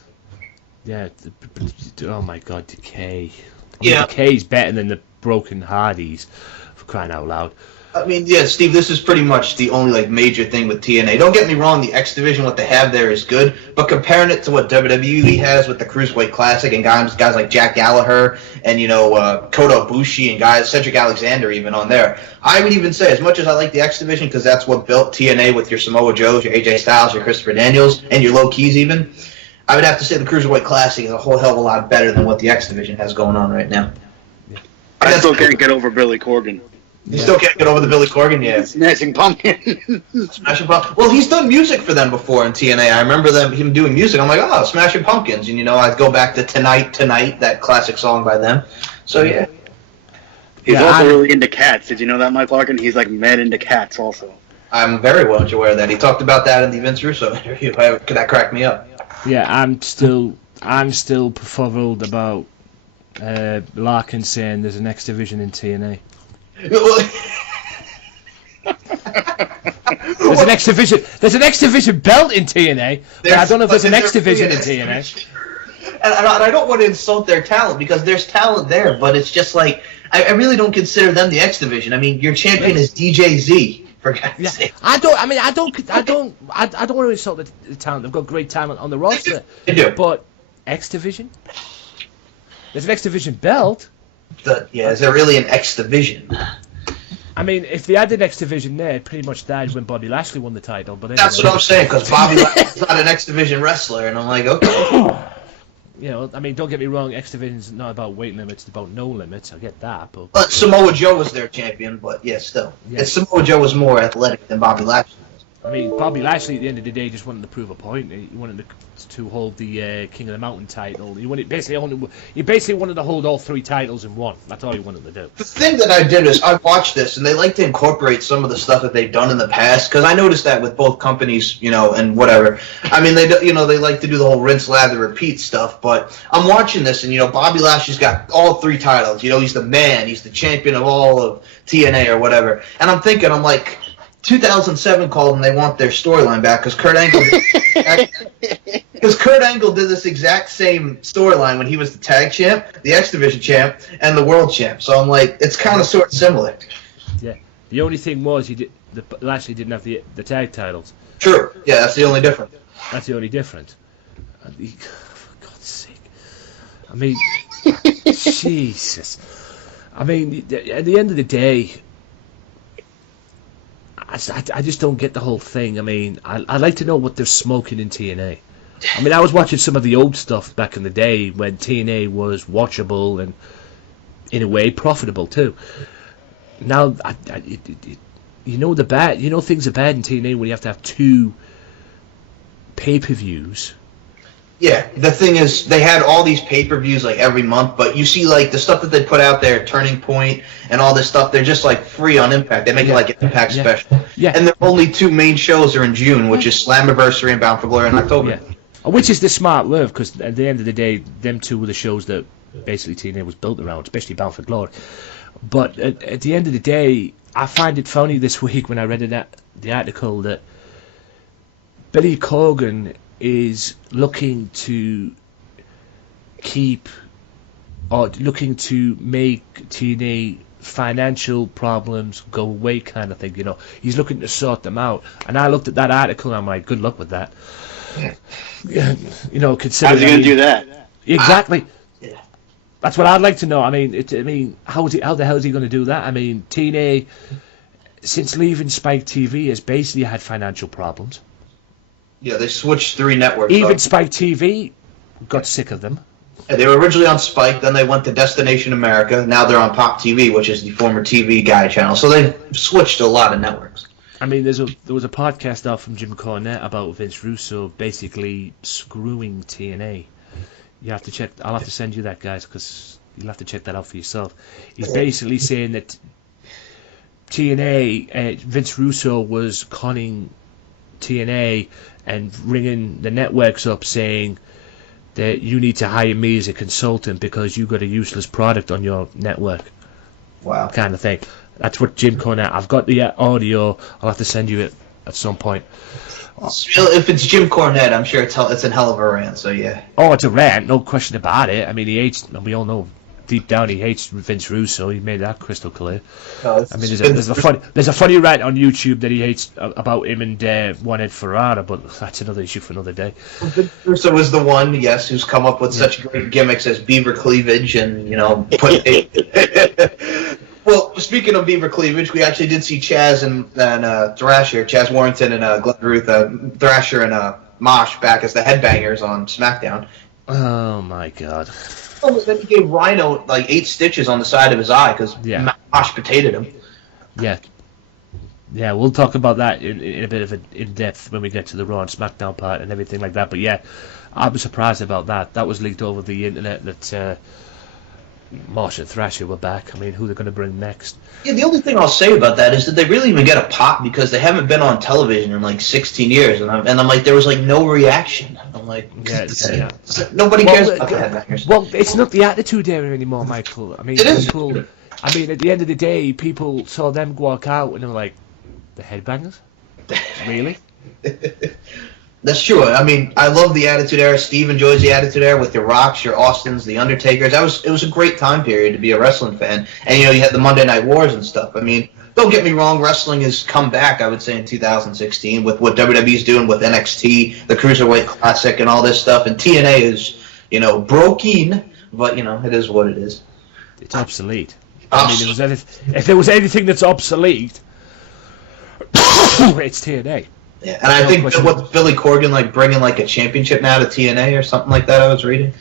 Yeah, oh my God, Decay. Yeah. Decay's better than the Broken Hardys, for crying out loud. I mean, yeah, Steve, this is pretty much the only major thing with TNA. Don't get me wrong, the X Division, what they have there is good, but comparing it to what WWE has with the Cruiserweight Classic and guys like Jack Gallagher and, Kota Ibushi and Cedric Alexander even on there, I would even say, as much as I like the X Division, because that's what built TNA with your Samoa Joes, your AJ Styles, your Christopher Daniels, and your Low Keys even, I would have to say the Cruiserweight Classic is a whole hell of a lot better than what the X Division has going on right now. Yeah. I still can't get over Billy Corgan. You still can't get over the Billy Corgan, yeah. Smashing Pumpkin. Smashing Pumpkins. Well, he's done music for them before in TNA. I remember him doing music. I'm like, Smashing Pumpkins. And, I'd go back to Tonight, that classic song by them. So, yeah. He's also really into cats. Did you know that, Mike Larkin? He's, mad into cats also. I'm very well aware of that. He talked about that in the Vince Russo interview. That cracked me up. Yeah, I'm still befuddled about Larkin saying there's an X Division in TNA. There's an X Division. There's an X Division belt in TNA, but I don't know if there's an X Division in TNA. And I don't want to insult their talent because there's talent there, but it's just I really don't consider them the X Division. I mean, your champion is DJ Z. Yeah. I don't want to insult the talent. They've got great talent on the roster. They do. But X Division? There's an X Division belt. Is there really an X Division? I mean, if they had an X Division there, it pretty much died when Bobby Lashley won the title. But anyway. That's what I'm saying, because Bobby Lashley's not an X Division wrestler, and I'm like, okay. Don't get me wrong, X Division's not about weight limits, it's about no limits, I get that. But Samoa Joe was their champion, but still. Yeah. Samoa Joe was more athletic than Bobby Lashley. I mean, Bobby Lashley, at the end of the day, just wanted to prove a point. He wanted to hold the King of the Mountain title. He basically wanted to hold all three titles in one. That's all he wanted to do. The thing that I did is I watched this, and they like to incorporate some of the stuff that they've done in the past, because I noticed that with both companies, and whatever. I mean, they like to do the whole rinse, lather, repeat stuff, but I'm watching this, and, Bobby Lashley's got all three titles. He's the man. He's the champion of all of TNA or whatever. And I'm thinking, 2007 called and they want their storyline back because Kurt Angle did this exact same storyline when he was the tag champ, the X Division champ, and the world champ. So I'm like, it's kind of sort of similar. Yeah. The only thing was Lashley didn't have the tag titles. True. Yeah, that's the only difference. That's the only difference. For God's sake. I mean, Jesus. I mean, at the end of the day, I just don't get the whole thing. I mean, I'd like to know what they're smoking in TNA. I mean, I was watching some of the old stuff back in the day when TNA was watchable and, in a way, profitable too. Now, things are bad in TNA when you have to have two pay-per-views. Yeah, the thing is, they had all these pay-per-views every month, but you see the stuff that they put out there, Turning Point and all this stuff, they're just free on Impact. They make it an Impact special. Yeah. And the only two main shows are in June, which is Slammiversary and Bound for Glory in October. Yeah. Which is the smart move, because at the end of the day, them two were the shows that basically TNA was built around, especially Bound for Glory. But at the end of the day, I find it funny this week when I read the article that Billy Corgan is looking to make TNA financial problems go away, kind of thing. He's looking to sort them out. And I looked at that article and I'm like, good luck with that. Considering, how's he gonna do that? Exactly. That's what I'd like to know. How the hell is he going to do that? TNA, since leaving Spike TV, has basically had financial problems. Yeah, they switched 3 networks. Even Spike TV got sick of them. Yeah, they were originally on Spike, then they went to Destination America. Now they're on Pop TV, which is the former TV Guide channel. So they've switched a lot of networks. There was a podcast out from Jim Cornette about Vince Russo basically screwing TNA. You have to check. I'll have to send you that, guys, because you'll have to check that out for yourself. He's basically saying that TNA, Vince Russo was conning TNA and ringing the networks up saying that you need to hire me as a consultant because you got a useless product on your network. Wow. Kind of thing. That's what Jim Cornette. I've got the audio. I'll have to send you it at some point. If it's Jim Cornette, I'm sure it's a hell of a rant. So yeah. Oh, it's a rant, no question about it. He hates. We all know deep down he hates Vince Russo. He made that crystal clear. There's a funny rant on YouTube that he hates about him and One Ed Ferrara, but that's another issue for another day. Vince Russo was the one, yes, who's come up with such great gimmicks as beaver cleavage and Well, speaking of beaver cleavage, we actually did see Chaz and Thrasher, Chaz Warrington and Glenn Ruth, Thrasher and Mosh back as the headbangers on Smackdown. Oh my God! Oh, then he gave Rhino like 8 stitches on the side of his eye because Mosh potatoed him. Yeah, we'll talk about that in a bit of in depth when we get to the Raw and Smackdown part and everything like that. But yeah, I was surprised about that. That was leaked over the internet that. Mosh and Thrasher were back. Who they're going to bring next? Yeah, the only thing I'll say about that is that they really even get a pop because they haven't been on television in like 16 years, and I'm like, there was like no reaction. I'm like, nobody cares about the headbangers. Well, it's not the Attitude Era anymore, Michael. It is. At the end of the day, people saw them walk out and they were like, the Headbangers? Really? That's true. I love the Attitude Era. Steve enjoys the Attitude Era with the Rocks, your Austins, the Undertakers. It was a great time period to be a wrestling fan. And, you had the Monday Night Wars and stuff. Don't get me wrong, wrestling has come back, I would say, in 2016 with what WWE's doing with NXT, the Cruiserweight Classic, and all this stuff. And TNA is, broken, but, it is what it is. It's obsolete. If there was anything that's obsolete, it's TNA. Yeah, and I think what Billy Corgan bringing a championship now to TNA or something like that. I was reading.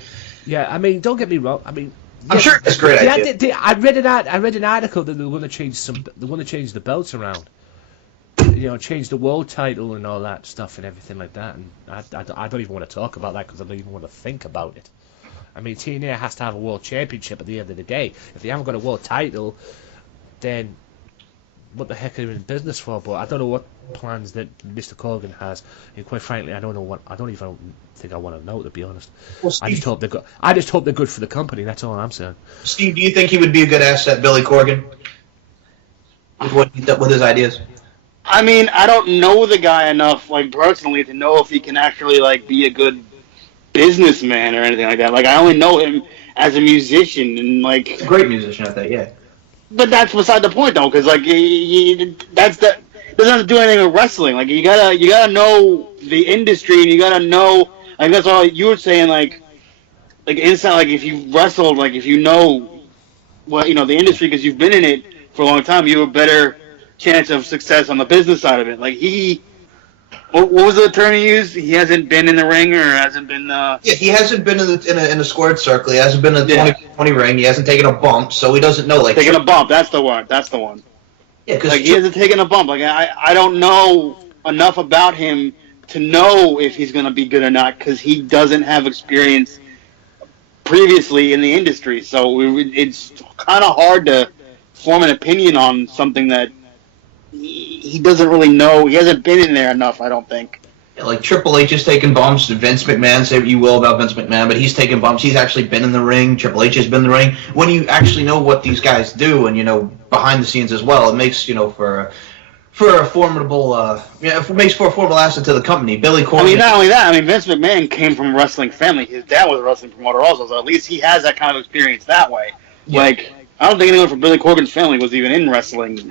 Yeah, don't get me wrong. I'm sure it's a great idea. I read an article that they were going to change the belts around. Change the world title and all that stuff and everything like that. And I don't even want to talk about that because I don't even want to think about it. TNA has to have a world championship at the end of the day. If they haven't got a world title, then what the heck are they in business for? But I don't know what plans that Mr. Corgan has. And quite frankly, I don't even think I want to know, to be honest. Well, Steve, I just hope they're good for the company. That's all I'm saying. Steve, do you think he would be a good asset, Billy Corgan, with his ideas? I don't know the guy enough, personally, to know if he can actually be a good businessman or anything like that. I only know him as a musician and He's a great musician, I think. Yeah. But that's beside the point, though, because doesn't have to do anything with wrestling. You gotta know the industry, and you gotta know. That's all you were saying. Inside, if you wrestled, if you know the industry because you've been in it for a long time, you have a better chance of success on the business side of it. What was the term he used? He hasn't been in the ring or hasn't been. Yeah, he hasn't been in the squared circle. He hasn't been in the 20 ring. He hasn't taken a bump, so he doesn't know. Taking a bump. That's the one. Yeah, because he hasn't taken a bump. I don't know enough about him to know if he's going to be good or not because he doesn't have experience previously in the industry. So it's kind of hard to form an opinion on something that he doesn't really know. He hasn't been in there enough, I don't think. Yeah, Triple H is taking bumps. Vince McMahon, say what you will about Vince McMahon, but he's taking bumps. He's actually been in the ring. Triple H has been in the ring. When you actually know what these guys do and, behind the scenes as well, it makes, for for a formidable, makes for a formidable asset to the company. Billy Corgan. I mean, not only that. I mean, Vince McMahon came from a wrestling family. His dad was a wrestling promoter also, so at least he has that kind of experience that way. Yeah. Like, I don't think anyone from Billy Corgan's family was even in wrestling. So,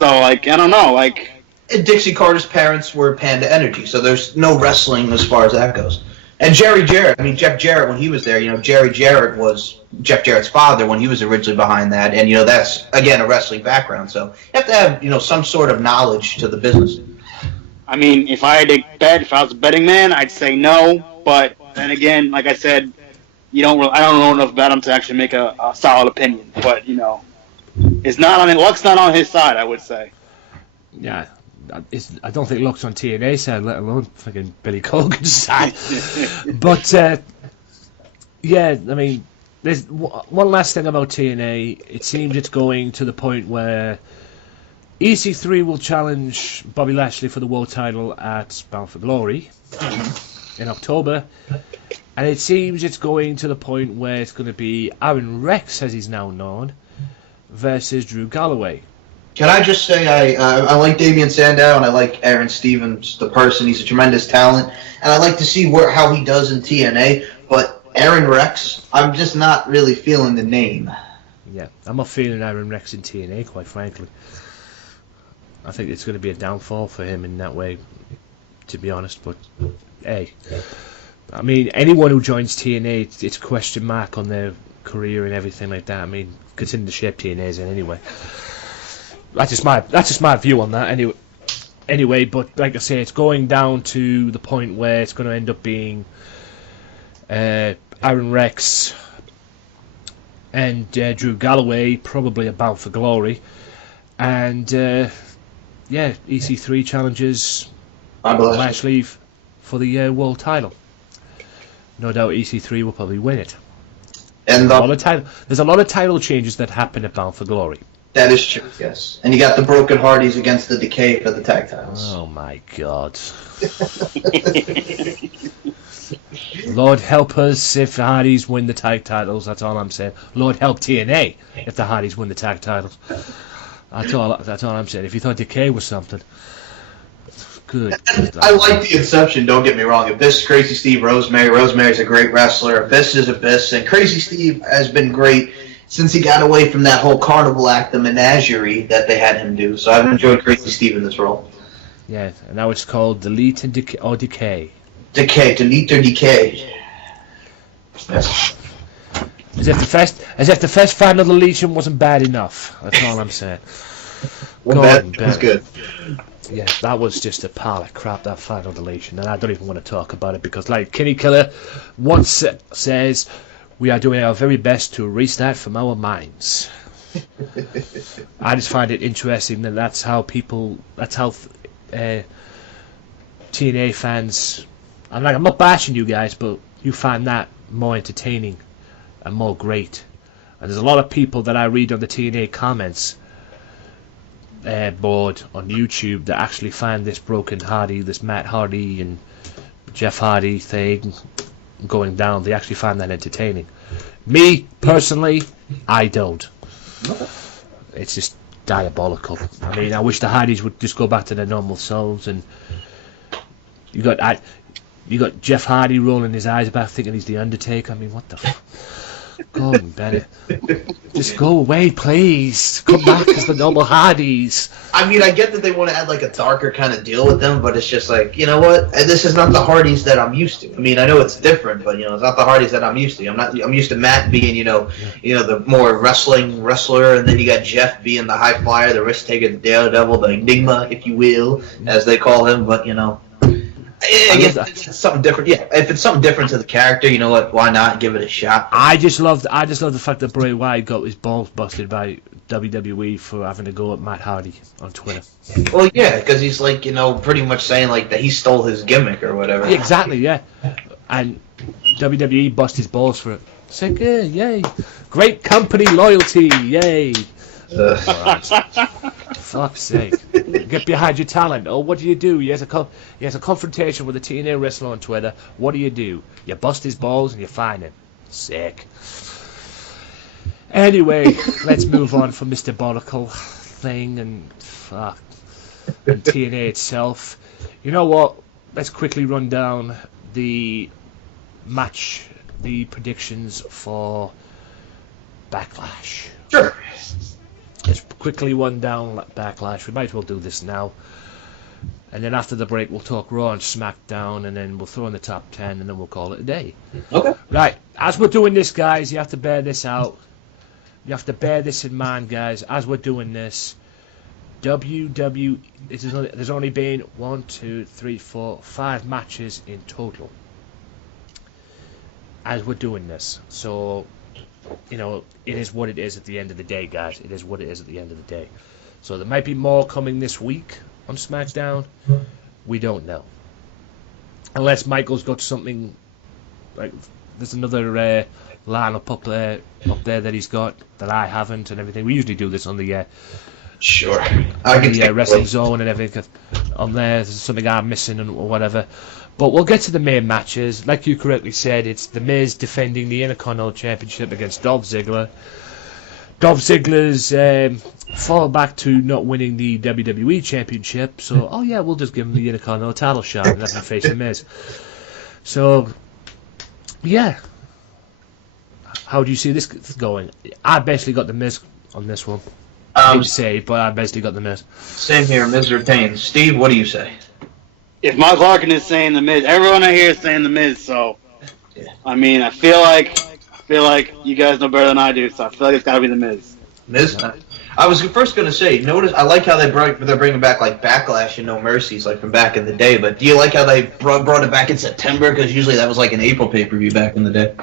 like, I don't know. Like, Dixie Carter's parents were Panda Energy, so there's no wrestling as far as that goes. And Jerry Jarrett, I mean, Jeff Jarrett, when he was there, Jerry Jarrett was Jeff Jarrett's father when he was originally behind that, and, that's, again, a wrestling background, so you have to have, some sort of knowledge to the business. I mean, if I had to bet, if I was a betting man, I'd say no, but then again, like I said, I don't know enough about him to actually make a solid opinion, but, it's not, luck's not on his side, I would say. Yeah. I don't think luck's on TNA's side, let alone fucking Billy Corgan's side. But, I mean, there's one last thing about TNA. It seems it's going to the point where EC3 will challenge Bobby Lashley for the world title at Bound for Glory in October. And it seems it's going to the point where it's going to be Aaron Rex, as he's now known, versus Drew Galloway. Can I just say I like Damian Sandow and I like Aaron Stevens, the person. He's a tremendous talent, and I like to see how he does in TNA. But Aaron Rex, I'm just not really feeling the name. Yeah, I'm not feeling Aaron Rex in TNA, quite frankly. I think it's going to be a downfall for him in that way, to be honest. But hey, I mean, anyone who joins TNA, it's a question mark on their career and everything like that. I mean, considering the shape TNA's in anyway. That's just my view on that. Anyway, but like I say, it's going down to the point where it's going to end up being Aaron Rex and Drew Galloway, probably a Bound for Glory, and EC3 challenges Lashley for the world title. No doubt EC3 will probably win it. And there's a lot of title changes that happen at Bound for Glory. That is true, yes. And you got the Broken Hardys against the Decay for the tag titles. Oh my God. Lord help us if the Hardys win the tag titles, that's all I'm saying. Lord help TNA if the Hardys win the tag titles. That's all I'm saying. If you thought Decay was something. Good. I like the Inception, don't get me wrong. Abyss, Crazy Steve, Rosemary's a great wrestler. Abyss is Abyss, and Crazy Steve has been great since he got away from that whole carnival act, the menagerie that they had him do. So I've enjoyed Crazy Steve in this role. Yeah, and now it's called Delete and Decay. Delete or Decay. Yes. As if the first final deletion wasn't bad enough. That's all I'm saying. Well, that was good. Yeah, that was just a pile of crap, that final deletion, and I don't even want to talk about it because, like Kenny Killer once says, we are doing our very best to erase that from our minds. I just find it interesting that that's how TNA fans, I'm not bashing you guys, but you find that more entertaining and more great. And there's a lot of people that I read on the TNA comments board on YouTube that actually find this Broken Hardy, this Matt Hardy and Jeff Hardy thing going down. They actually find that entertaining. Me personally, I don't. It's just diabolical. I mean, I wish the Hardys would just go back to their normal selves. And you got Jeff Hardy rolling his eyes about thinking he's the Undertaker. I mean, what the Gordon Bennett, just go away, please. Come back as the normal Hardys. I mean, I get that they want to add like a darker kind of deal with them, but it's just like, you know what? This is not the Hardys that I'm used to. I mean, I know it's different, but it's not the Hardys that I'm used to. I'm used to Matt being, the more wrestler, and then you got Jeff being the high flyer, the risk taker, the daredevil, the enigma, if you will, as they call him. But I guess it's something different. Yeah, if it's something different to the character, you know what? Why not give it a shot? I just love the fact that Bray Wyatt got his balls busted by WWE for having to go at Matt Hardy on Twitter. Well, yeah, because he's like, pretty much saying like that he stole his gimmick or whatever. Exactly, yeah. And WWE bust his balls for it. It's like, yeah, yay, great company loyalty, yay. Fuck's sake. Get behind your talent. Oh, what do? He has a confrontation with a TNA wrestler on Twitter. What do? You bust his balls and you fine him. Sick. Anyway, let's move on from Mr. Barnacle. thing and fuck and TNA itself. You know what? Let's quickly run down the predictions for Backlash. Sure. Let's quickly run down Backlash. We might as well do this now. And then after the break, we'll talk Raw and SmackDown, and then we'll throw in the top 10, and then we'll call it a day. Okay. Right. As we're doing this, guys, you have to bear this out. You have to bear this in mind, guys, as we're doing this. There's only been 1, 2, 3, 4, 5 matches in total as we're doing this. So, it is what it is at the end of the day, guys. It is what it is at the end of the day. So there might be more coming this week on SmackDown. We don't know. Unless Michael's got something, like, there's another lineup up there that he's got that I haven't and everything. We usually do this on the sure. I can the Wrestling Zone and everything. On there's something I'm missing or whatever. But we'll get to the main matches. Like you correctly said, it's The Miz defending the Intercontinental Championship against Dolph Ziggler. Dolph Ziggler's fall back to not winning the WWE Championship, so, we'll just give him the Intercontinental title shot and let him face The Miz. So, yeah. How do you see this going? I basically got The Miz on this one. I hate to say, but I basically got The Miz. Same here, Miz retains. Steve, what do you say? If Mike Larkin is saying The Miz, everyone out here is saying The Miz, so... Yeah. I mean, I feel like you guys know better than I do, so I feel like it's got to be The Miz. Miz? I was first going to say, notice, I like how they're bringing back, like, Backlash and No Mercies, like, from back in the day, but do you like how they brought it back in September? Because usually that was, like, an April pay-per-view back in the day.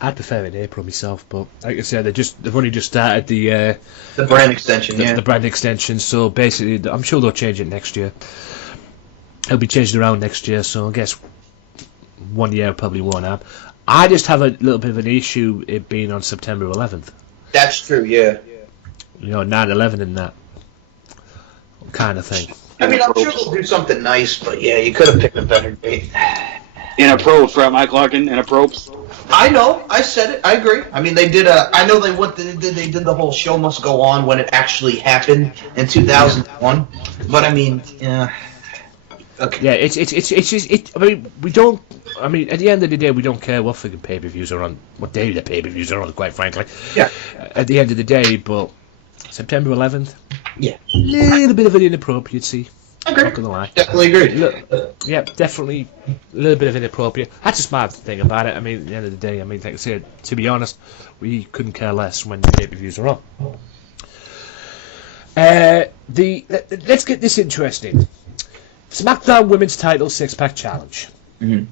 I'd prefer it in April myself, but like I said, they've only just started the brand extension, the brand extension, so basically, I'm sure they'll change it next year. It'll be changed around next year, so I guess 1 year probably won't have. I just have a little bit of an issue it being on September 11th. That's true, yeah. 9/11 and that kind of thing. I mean, I'm sure they'll do something nice, but yeah, you could have picked a better date. Inappropriate, right, Mike Larkin? Inappropriate. I know. I said it. I agree. I mean, they did I know they did the whole show must go on when it actually happened in 2001. But I mean, yeah. Okay. Yeah, it's just. I mean, we don't. I mean, at the end of the day, we don't care what freaking pay-per-views are on, what day the pay-per-views are on. Quite frankly. Yeah. At the end of the day, but September 11th. Yeah. Little bit of an inappropriacy. Agree. Not gonna lie. Definitely agree. Yeah, definitely a little bit of inappropriate. That's just my thing about it. I mean, at the end of the day, I mean, like I said, to be honest, we couldn't care less when the pay-per-views are on. Let's get this interesting. SmackDown Women's Title 6-Pack Challenge. Mm-hmm.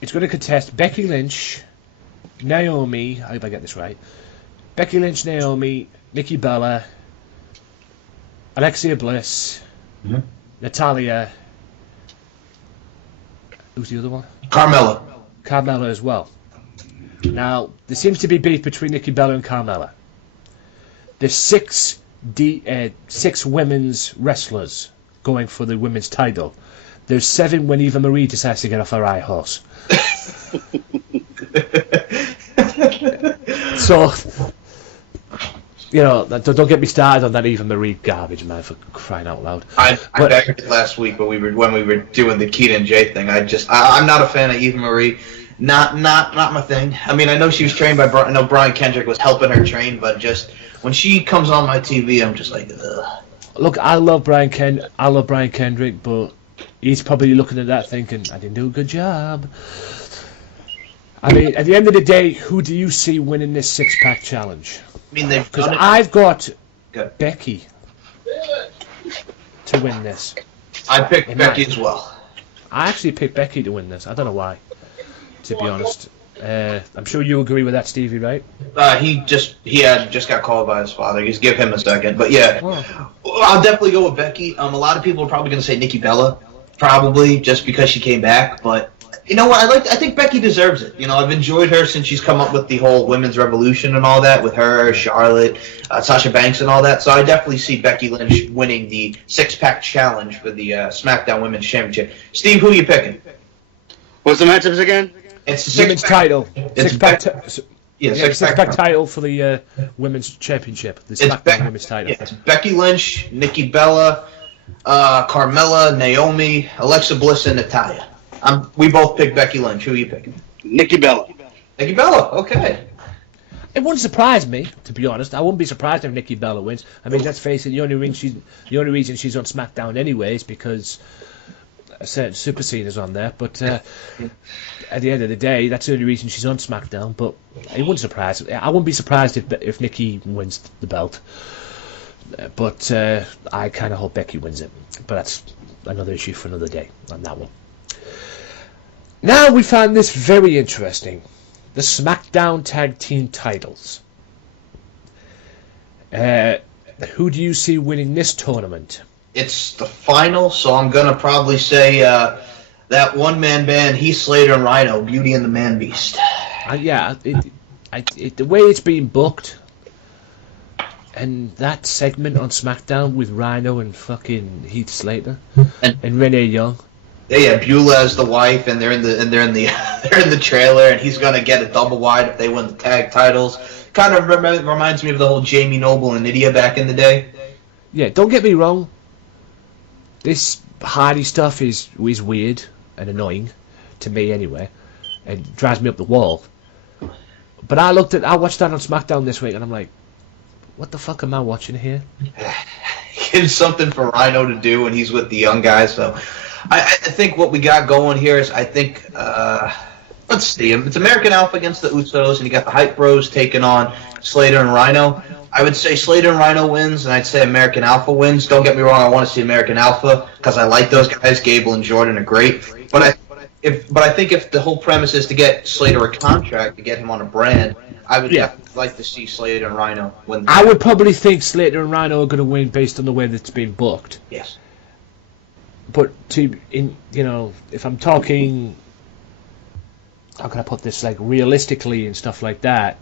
It's going to contest Becky Lynch, Naomi, I hope I get this right, Becky Lynch, Naomi, Nikki Bella, Alexia Bliss, Natalia, who's the other one? Carmella as well. Now, there seems to be beef between Nikki Bella and Carmella. There's six women's wrestlers going for the women's title. There's 7 when Eva Marie decides to get off her high horse. So, don't get me started on that Eva Marie garbage, man, for crying out loud. I backed it last week when we were doing the Keaton J thing. I'm not a fan of Eva Marie. Not my thing. I mean, I know she was trained by I know Brian Kendrick was helping her train, but just when she comes on my TV, I'm just like, ugh. Look, I love Brian Kendrick, but he's probably looking at that thinking, I didn't do a good job. I mean, at the end of the day, who do you see winning this 6-pack challenge? I mean, because I've got Becky to win this. I picked Becky as well. I actually picked Becky to win this. I don't know why, to be honest. I'm sure you agree with that, Stevie, right? He had just got called by his father. Just give him a second. But yeah, I'll definitely go with Becky. A lot of people are probably going to say Nikki Bella, probably just because she came back. But you know what? I think Becky deserves it. I've enjoyed her since she's come up with the whole women's revolution and all that with her, Charlotte, Sasha Banks, and all that. So I definitely see Becky Lynch winning the 6-pack challenge for the SmackDown Women's Championship. Steve, who are you picking? What's the matchups again? It's the women's title. 6-pack. Yeah, Yeah, six-pack title for the women's championship. The SmackDown women's title. Yeah, it's Becky Lynch, Nikki Bella, Carmella, Naomi, Alexa Bliss, and Natalya. We both picked Becky Lynch. Who are you picking? Nikki Bella. Nikki Bella. Okay. It wouldn't surprise me, to be honest. I wouldn't be surprised if Nikki Bella wins. I mean, let's face it, the only reason she's on SmackDown anyway is because a certain Super Scene is on there. But at the end of the day, that's the only reason she's on SmackDown. But it wouldn't surprise me. I wouldn't be surprised if Nikki wins the belt. But I kind of hope Becky wins it. But that's another issue for another day on that one. Now we find this very interesting. The SmackDown Tag Team titles. Who do you see winning this tournament? It's the final, so I'm going to probably say that one-man band, Heath Slater and Rhino, Beauty and the Man Beast. Yeah, the way it's being booked, and that segment on SmackDown with Rhino and fucking Heath Slater and Renee Young. Yeah, Beulah as the wife, and they're in the trailer, and he's gonna get a double wide if they win the tag titles. Kind of reminds me of the whole Jamie Noble and Nydia back in the day. Yeah, don't get me wrong. This Hardy stuff is weird and annoying to me anyway, and drives me up the wall. But I watched that on SmackDown this week, and I'm like, what the fuck am I watching here? Gives something for Rhino to do when he's with the young guys, so. I think what we got going here is, I think, let's see, it's American Alpha against the Usos, and you got the Hype Bros taking on Slater and Rhino. I would say Slater and Rhino wins, and I'd say American Alpha wins. Don't get me wrong, I want to see American Alpha, because I like those guys. Gable and Jordan are great. But I think if the whole premise is to get Slater a contract, to get him on a brand, I would like to see Slater and Rhino win. I would probably think Slater and Rhino are going to win based on the way that's been booked. Yes. But if I'm talking, how can I put this, like realistically and stuff like that,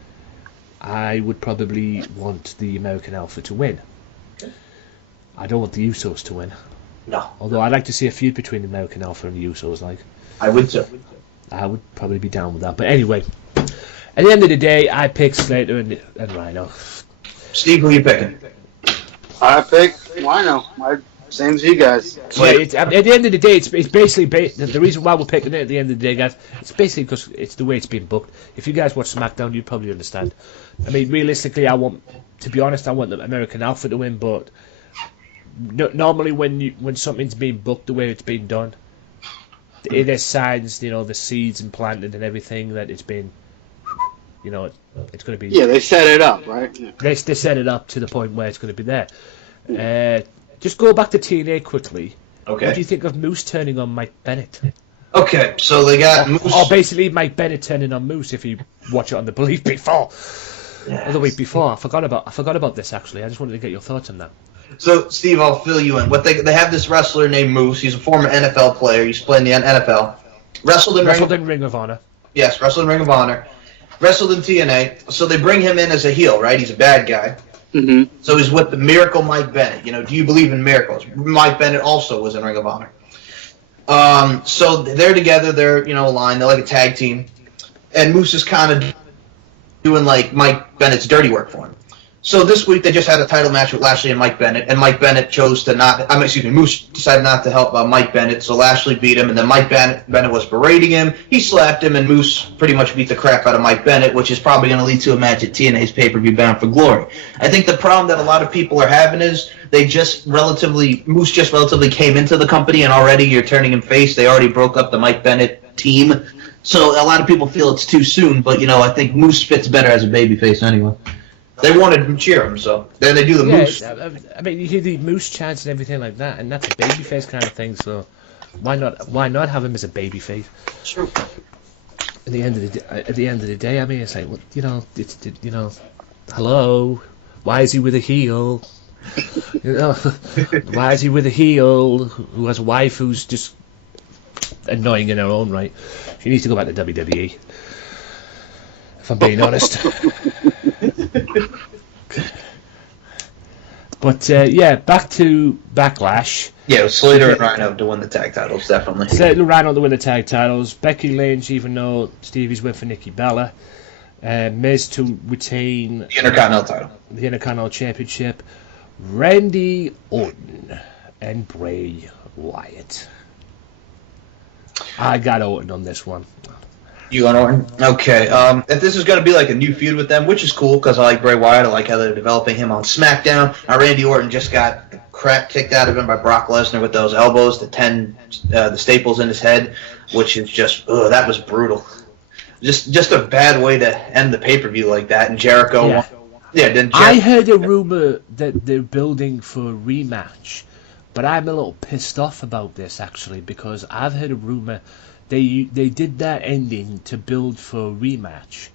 I would probably want the American Alpha to win. Okay. I don't want the Usos to win. No. Although I'd like to see a feud between the American Alpha and the Usos. Like, I would too. I would probably be down with that. But anyway, at the end of the day, I pick Slater and Rhino. Steve, who are you picking? I pick Rhino. Same as you guys. Yeah, at the end of the day, it's basically the reason why we're picking it at the end of the day, guys. It's basically because it's the way it's been booked. If you guys watch SmackDown, you'd probably understand. I mean, realistically, I want the American Alpha to win, but normally when something's being booked the way it's been done, it has signs, the seeds implanted and everything that it's been, it's going to be. Yeah, they set it up, right? Yeah. They set it up to the point where it's going to be there. Just go back to TNA quickly. Okay. What do you think of Moose turning on Mike Bennett? Okay, so they got Moose. Or basically Mike Bennett turning on Moose if you watch it on the Believe before. Yes. Or the week before. I forgot about this actually. I just wanted to get your thoughts on that. So, Steve, I'll fill you in. They have this wrestler named Moose. He's a former NFL player. He's playing the NFL. Wrestled in Ring of Honor. Yes, wrestled in Ring of Honor. Wrestled in TNA. So they bring him in as a heel, right? He's a bad guy. Mm-hmm. So he's with the Miracle Mike Bennett. Do you believe in miracles? Mike Bennett also was in Ring of Honor. So they're together. They're aligned. They're like a tag team. And Moose is kind of doing like Mike Bennett's dirty work for him. So this week they just had a title match with Lashley and Mike Bennett, and Mike Bennett chose to Moose decided not to help Mike Bennett, so Lashley beat him, and then Mike Bennett was berating him. He slapped him, and Moose pretty much beat the crap out of Mike Bennett, which is probably going to lead to a match at TNA's pay-per-view Bound for Glory. I think the problem that a lot of people are having is Moose just relatively came into the company, and already you're turning him face. They already broke up the Mike Bennett team, so a lot of people feel it's too soon, but I think Moose fits better as a babyface anyway. They wanted to cheer him, so then they do the Moose. I mean, you hear the Moose chants and everything like that, and that's a babyface kind of thing. So why not have him as a babyface? True. At the end of the day, I mean, it's like, well, hello, why is he with a heel? Why is he with a heel who has a wife who's just annoying in her own right? She needs to go back to WWE. If I'm being honest. But back to Backlash. Yeah, it was Slater and Rhino to win the tag titles, definitely. Slater and Rhino to win the tag titles. Becky Lynch, even though Stevie's went for Nikki Bella. Miz to retain The Intercontinental title. the Intercontinental Championship. Randy Orton and Bray Wyatt. I got Orton on this one. You on Orton? Okay. If this is going to be like a new feud with them, which is cool because I like Bray Wyatt, I like how they're developing him on SmackDown. Randy Orton just got the crap kicked out of him by Brock Lesnar with those elbows, the staples in his head, which is just, that was brutal. Just a bad way to end the pay-per-view like that. And Jericho, I heard a rumor that they're building for a rematch, but I'm a little pissed off about this actually because I've heard a rumor. They did that ending to build for a rematch,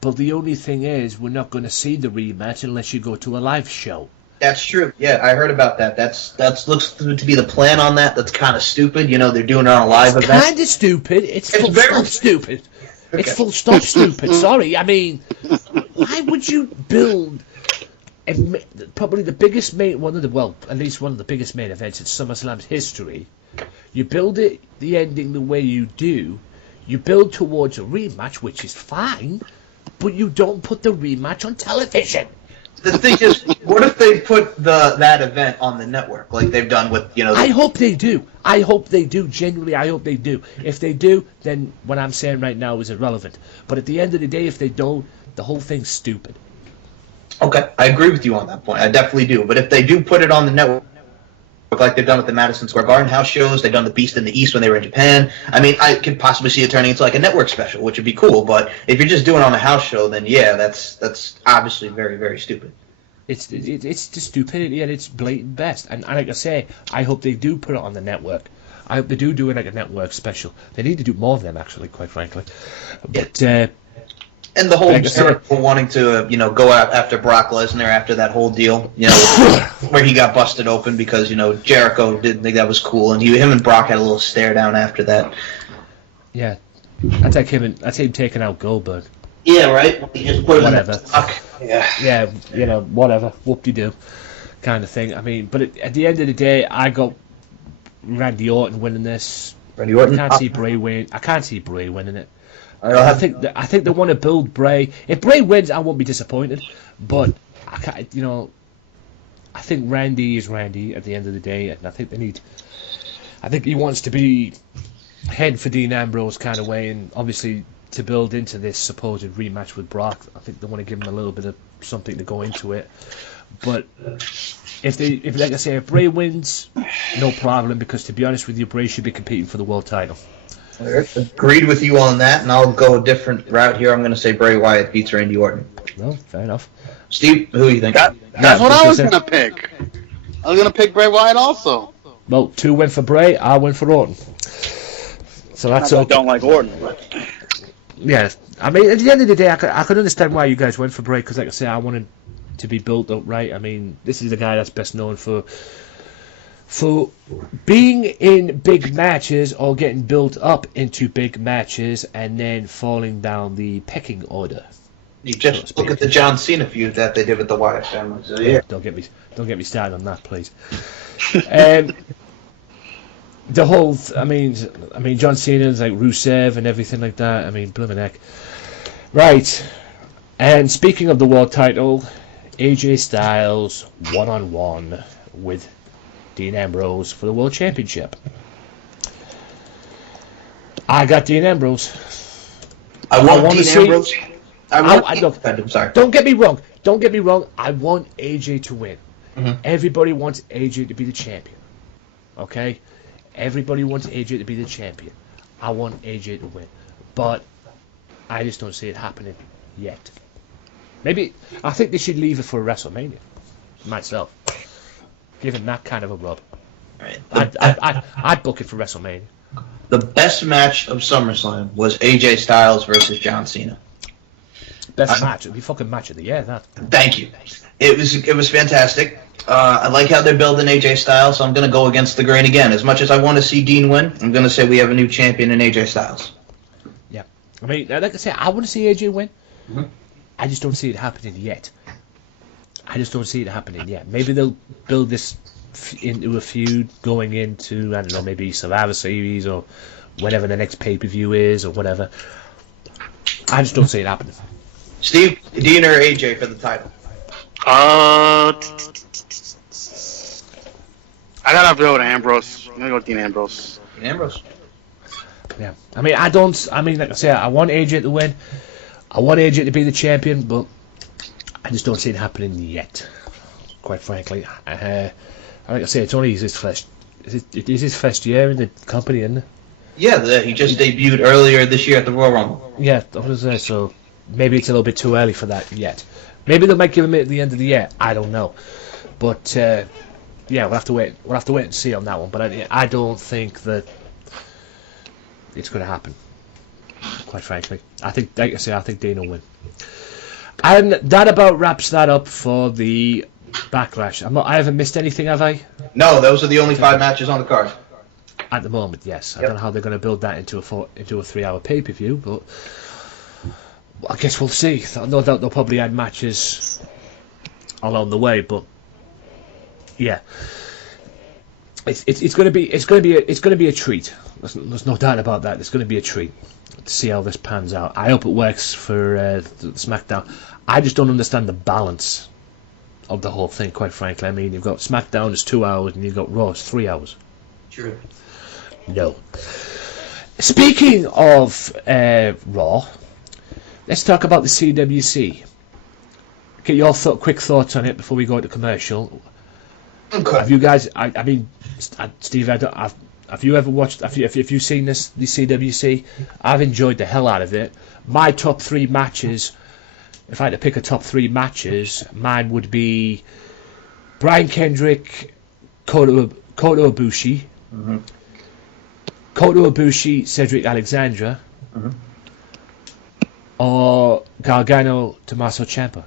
but the only thing is we're not going to see the rematch unless you go to a live show. That's true. Yeah, I heard about that. That's looks to be the plan on that. That's kind of stupid. You know, they're doing it on a live event. It's kind of stupid. It's full stop stupid. Okay. It's full stop stupid. Sorry, I mean, why would you build probably the biggest at least one of the biggest main events in SummerSlam's history? You build it, the ending the way you do. You build towards a rematch, which is fine, but you don't put the rematch on television. The thing is, what if they put that event on the network, like they've done with, I hope they do. I hope they do. Genuinely, I hope they do. If they do, then what I'm saying right now is irrelevant. But at the end of the day, if they don't, the whole thing's stupid. Okay, I agree with you on that point. I definitely do. But if they do put it on the network, like they've done with the Madison Square Garden house shows, they've done the Beast in the East when they were in Japan. I mean, I could possibly see it turning into like a network special, which would be cool. But if you're just doing it on a house show, then yeah, that's obviously very, very stupid. It's just stupidity at its blatant best. And like I say, I hope they do put it on the network. I hope they do it like a network special. They need to do more of them, actually, quite frankly. But and the whole Jericho wanting to, go out after Brock Lesnar after that whole deal, where he got busted open because, Jericho didn't think that was cool, and him and Brock had a little stare down after that. Yeah, that's him taking out Goldberg. Yeah, right. He just put whatever. Yeah, whatever. Whoop-de-doo, kind of thing. I mean, but at the end of the day, I got Randy Orton winning this. Randy Orton. I can't see Bray winning it. I think they want to build Bray. If Bray wins, I won't be disappointed. But I think Randy is Randy at the end of the day, and I think he wants to be head for Dean Ambrose kind of way, and obviously to build into this supposed rematch with Brock, I think they want to give him a little bit of something to go into it. But if like I say, if Bray wins, no problem, because to be honest with you, Bray should be competing for the world title. Agreed with you on that, and I'll go a different route here. I'm going to say Bray Wyatt beats Randy Orton. No, fair enough. Steve, who do you think? That's what I was going to pick. I was going to pick Bray Wyatt also. Well, 2 win for Bray, I win for Orton. So that's okay. I don't like Orton. But... Yeah, I mean, at the end of the day, I could understand why you guys went for Bray, because like I say, I wanted to be built up right. I mean, this is the guy that's best known for being in big matches or getting built up into big matches and then falling down the pecking order. You just look at the John Cena feud that they did with the Wyatt family. So yeah, don't get me started on that, please. The whole, I mean, John Cena's like Rusev and everything like that. I mean, blooming heck. Right, and speaking of the world title, AJ Styles 1-on-1 with Dean Ambrose for the World Championship. I got Dean Ambrose. I want Dean Ambrose. I'm sorry. Don't get me wrong. I want AJ to win. Mm-hmm. Everybody wants AJ to be the champion. Okay? Everybody wants AJ to be the champion. I want AJ to win. But I just don't see it happening yet. Maybe, I think they should leave it for WrestleMania. Myself. Give him that kind of a rub. Right. I'd book it for WrestleMania. The best match of SummerSlam was AJ Styles versus John Cena. Best match. It'd be fucking match of the year, that. Thank you. It was fantastic. I like how they're building AJ Styles, so I'm going to go against the grain again. As much as I want to see Dean win, I'm going to say we have a new champion in AJ Styles. Yeah. I mean, like I say, I want to see AJ win. Mm-hmm. I just don't see it happening yet. Maybe they'll build this into a feud going into, I don't know, maybe Survivor Series or whenever the next pay-per-view is or whatever. I just don't see it happening. Steve, Dean or AJ for the title? I gotta have to go with Ambrose. I'm gonna go with Dean Ambrose. Dean Ambrose. Yeah. I mean, like I say, I want AJ to win. I want AJ to be the champion, but I just don't see it happening yet. Quite frankly, like I say, it's only his first. It is his first year in the company, isn't it? Yeah, he just debuted earlier this year at the Royal Rumble. Yeah, I was there, so maybe it's a little bit too early for that yet. Maybe they might give him it at the end of the year. I don't know, but yeah, we'll have to wait. We'll have to wait and see on that one. But I don't think that it's going to happen. Quite frankly, I think, like I say, I think Dean will win. And that about wraps that up for the Backlash. I haven't missed anything, have I? No, those are the only 5 matches on the card. At the moment, yes. Yep. I don't know how they're going to build that into a 3-hour pay-per-view, but I guess we'll see. No doubt they'll probably add matches along the way, but yeah, it's going to be a treat. There's no doubt about that. It's going to be a treat to see how this pans out. I hope it works for Smackdown. I just don't understand the balance of the whole thing, quite frankly. I mean, you've got Smackdown is 2 hours, and you've got Raw is 3 hours. True. No. Speaking of Raw, let's talk about the CWC. Get your quick thoughts on it before we go into commercial. Okay. Have you guys? I mean, Steve, have you ever watched? Have you seen the CWC? I've enjoyed the hell out of it. My top 3 matches. If I had to pick a top 3 matches, mine would be Brian Kendrick, Kota Ibushi. Mm-hmm. Kota Ibushi, Cedric Alexander, Mm-hmm. or Gargano, Tommaso Ciampa.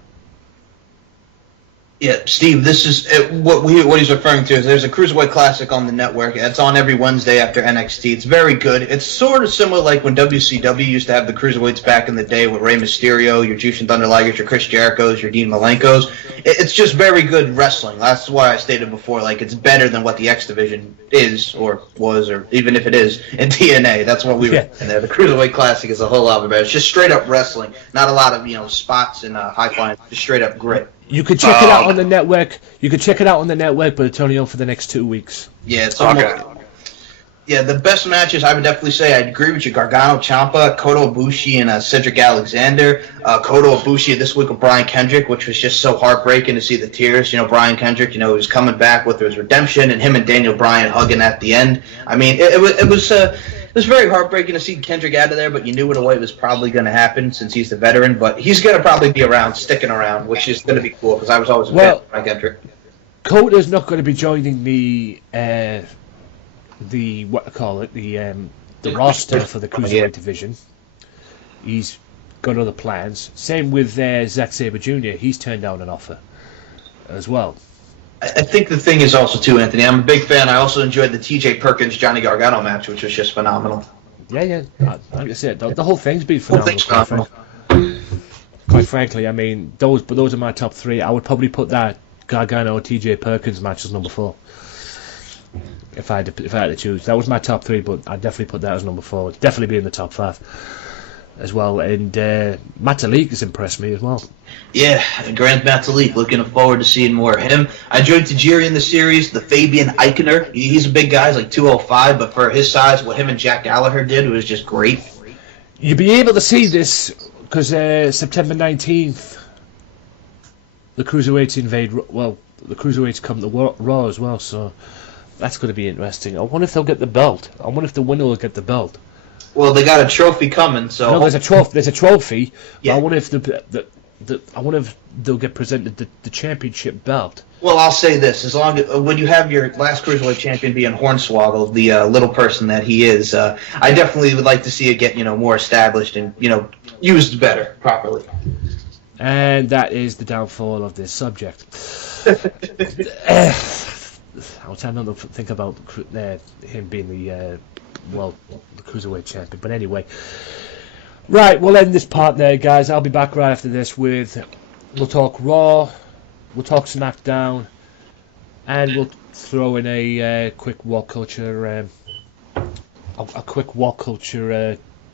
Yeah, Steve, this is what he's referring to is there's a Cruiserweight Classic on the network. It's on every Wednesday after NXT. It's very good. It's sort of similar like when WCW used to have the Cruiserweights back in the day with Rey Mysterio, your Jushin Thunder Ligers, your Chris Jerichos, your Dean Malenkos. It's just very good wrestling. That's why I stated before, like, it's better than what the X Division is or was, or even if it is in TNA. That's what we were in there. The Cruiserweight Classic is a whole lot better. It's just straight up wrestling. Not a lot of, spots and high flying. Just straight up grit. You could check it out on the network. You could check it out on the network, but it's only on for the next 2 weeks. Yeah, it's almost. Yeah, the best matches, I would definitely say, I'd agree with you, Gargano, Ciampa, Kota Ibushi, and Cedric Alexander. Kota Ibushi this week with Brian Kendrick, which was just so heartbreaking to see the tears. Brian Kendrick, he was coming back with his redemption, and him and Daniel Bryan hugging at the end. I mean, it was very heartbreaking to see Kendrick out of there, but you knew in a way it was probably going to happen since he's the veteran. But he's going to probably be around, sticking around, which is going to be cool because I was always a fan of Brian Kendrick. Kota's not going to be joining the roster for the Cruiserweight division. He's got other plans. Same with Zack Sabre Jr. He's turned down an offer as well. I think the thing is also, too, Anthony, I'm a big fan. I also enjoyed the TJ Perkins-Johnny Gargano match, which was just phenomenal. Yeah. Like I said, the whole thing's been phenomenal. Quite frankly, I mean, those are my top 3. I would probably put that Gargano TJ Perkins match as number 4. If I had to choose. That was my top 3, but I'd definitely put that as number 4. It'd definitely be in the top 5 as well. And Matalik has impressed me as well. Yeah, Grant Matalik, looking forward to seeing more of him. I enjoyed Tajiri in the series, the Fabian Eichner. He's a big guy, he's like 205, but for his size, what him and Jack Gallagher did was just great. You'll be able to see this because September 19th, the Cruiserweights the Cruiserweights come to Raw as well, so that's going to be interesting. I wonder if they'll get the belt. I wonder if the winner will get the belt. Well, they got a trophy coming, so... No, there's a trophy. Yeah. But I wonder if they'll get presented the championship belt. Well, I'll say this: as long as when you have your last Cruiserweight champion being Hornswoggle, the little person that he is, I definitely would like to see it get more established and used better properly. And that is the downfall of this subject. I was trying not to think about him being the Cruiserweight champion. But anyway, right, we'll end this part there, guys. I'll be back right after this we'll talk Raw, we'll talk Smackdown, and we'll throw in a quick Walk Culture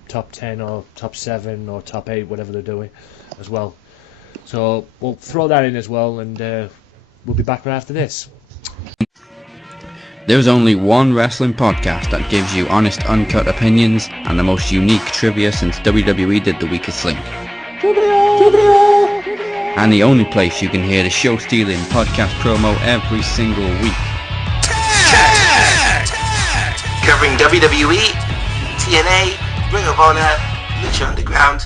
top 10 or top 7 or top 8, whatever they're doing as well. So we'll throw that in as well, and we'll be back right after this. There's only one wrestling podcast that gives you honest, uncut opinions and the most unique trivia since WWE did The Weakest Link. And the only place you can hear the show-stealing podcast promo every single week. Covering WWE, TNA, Ring of Honor, Lucha Underground.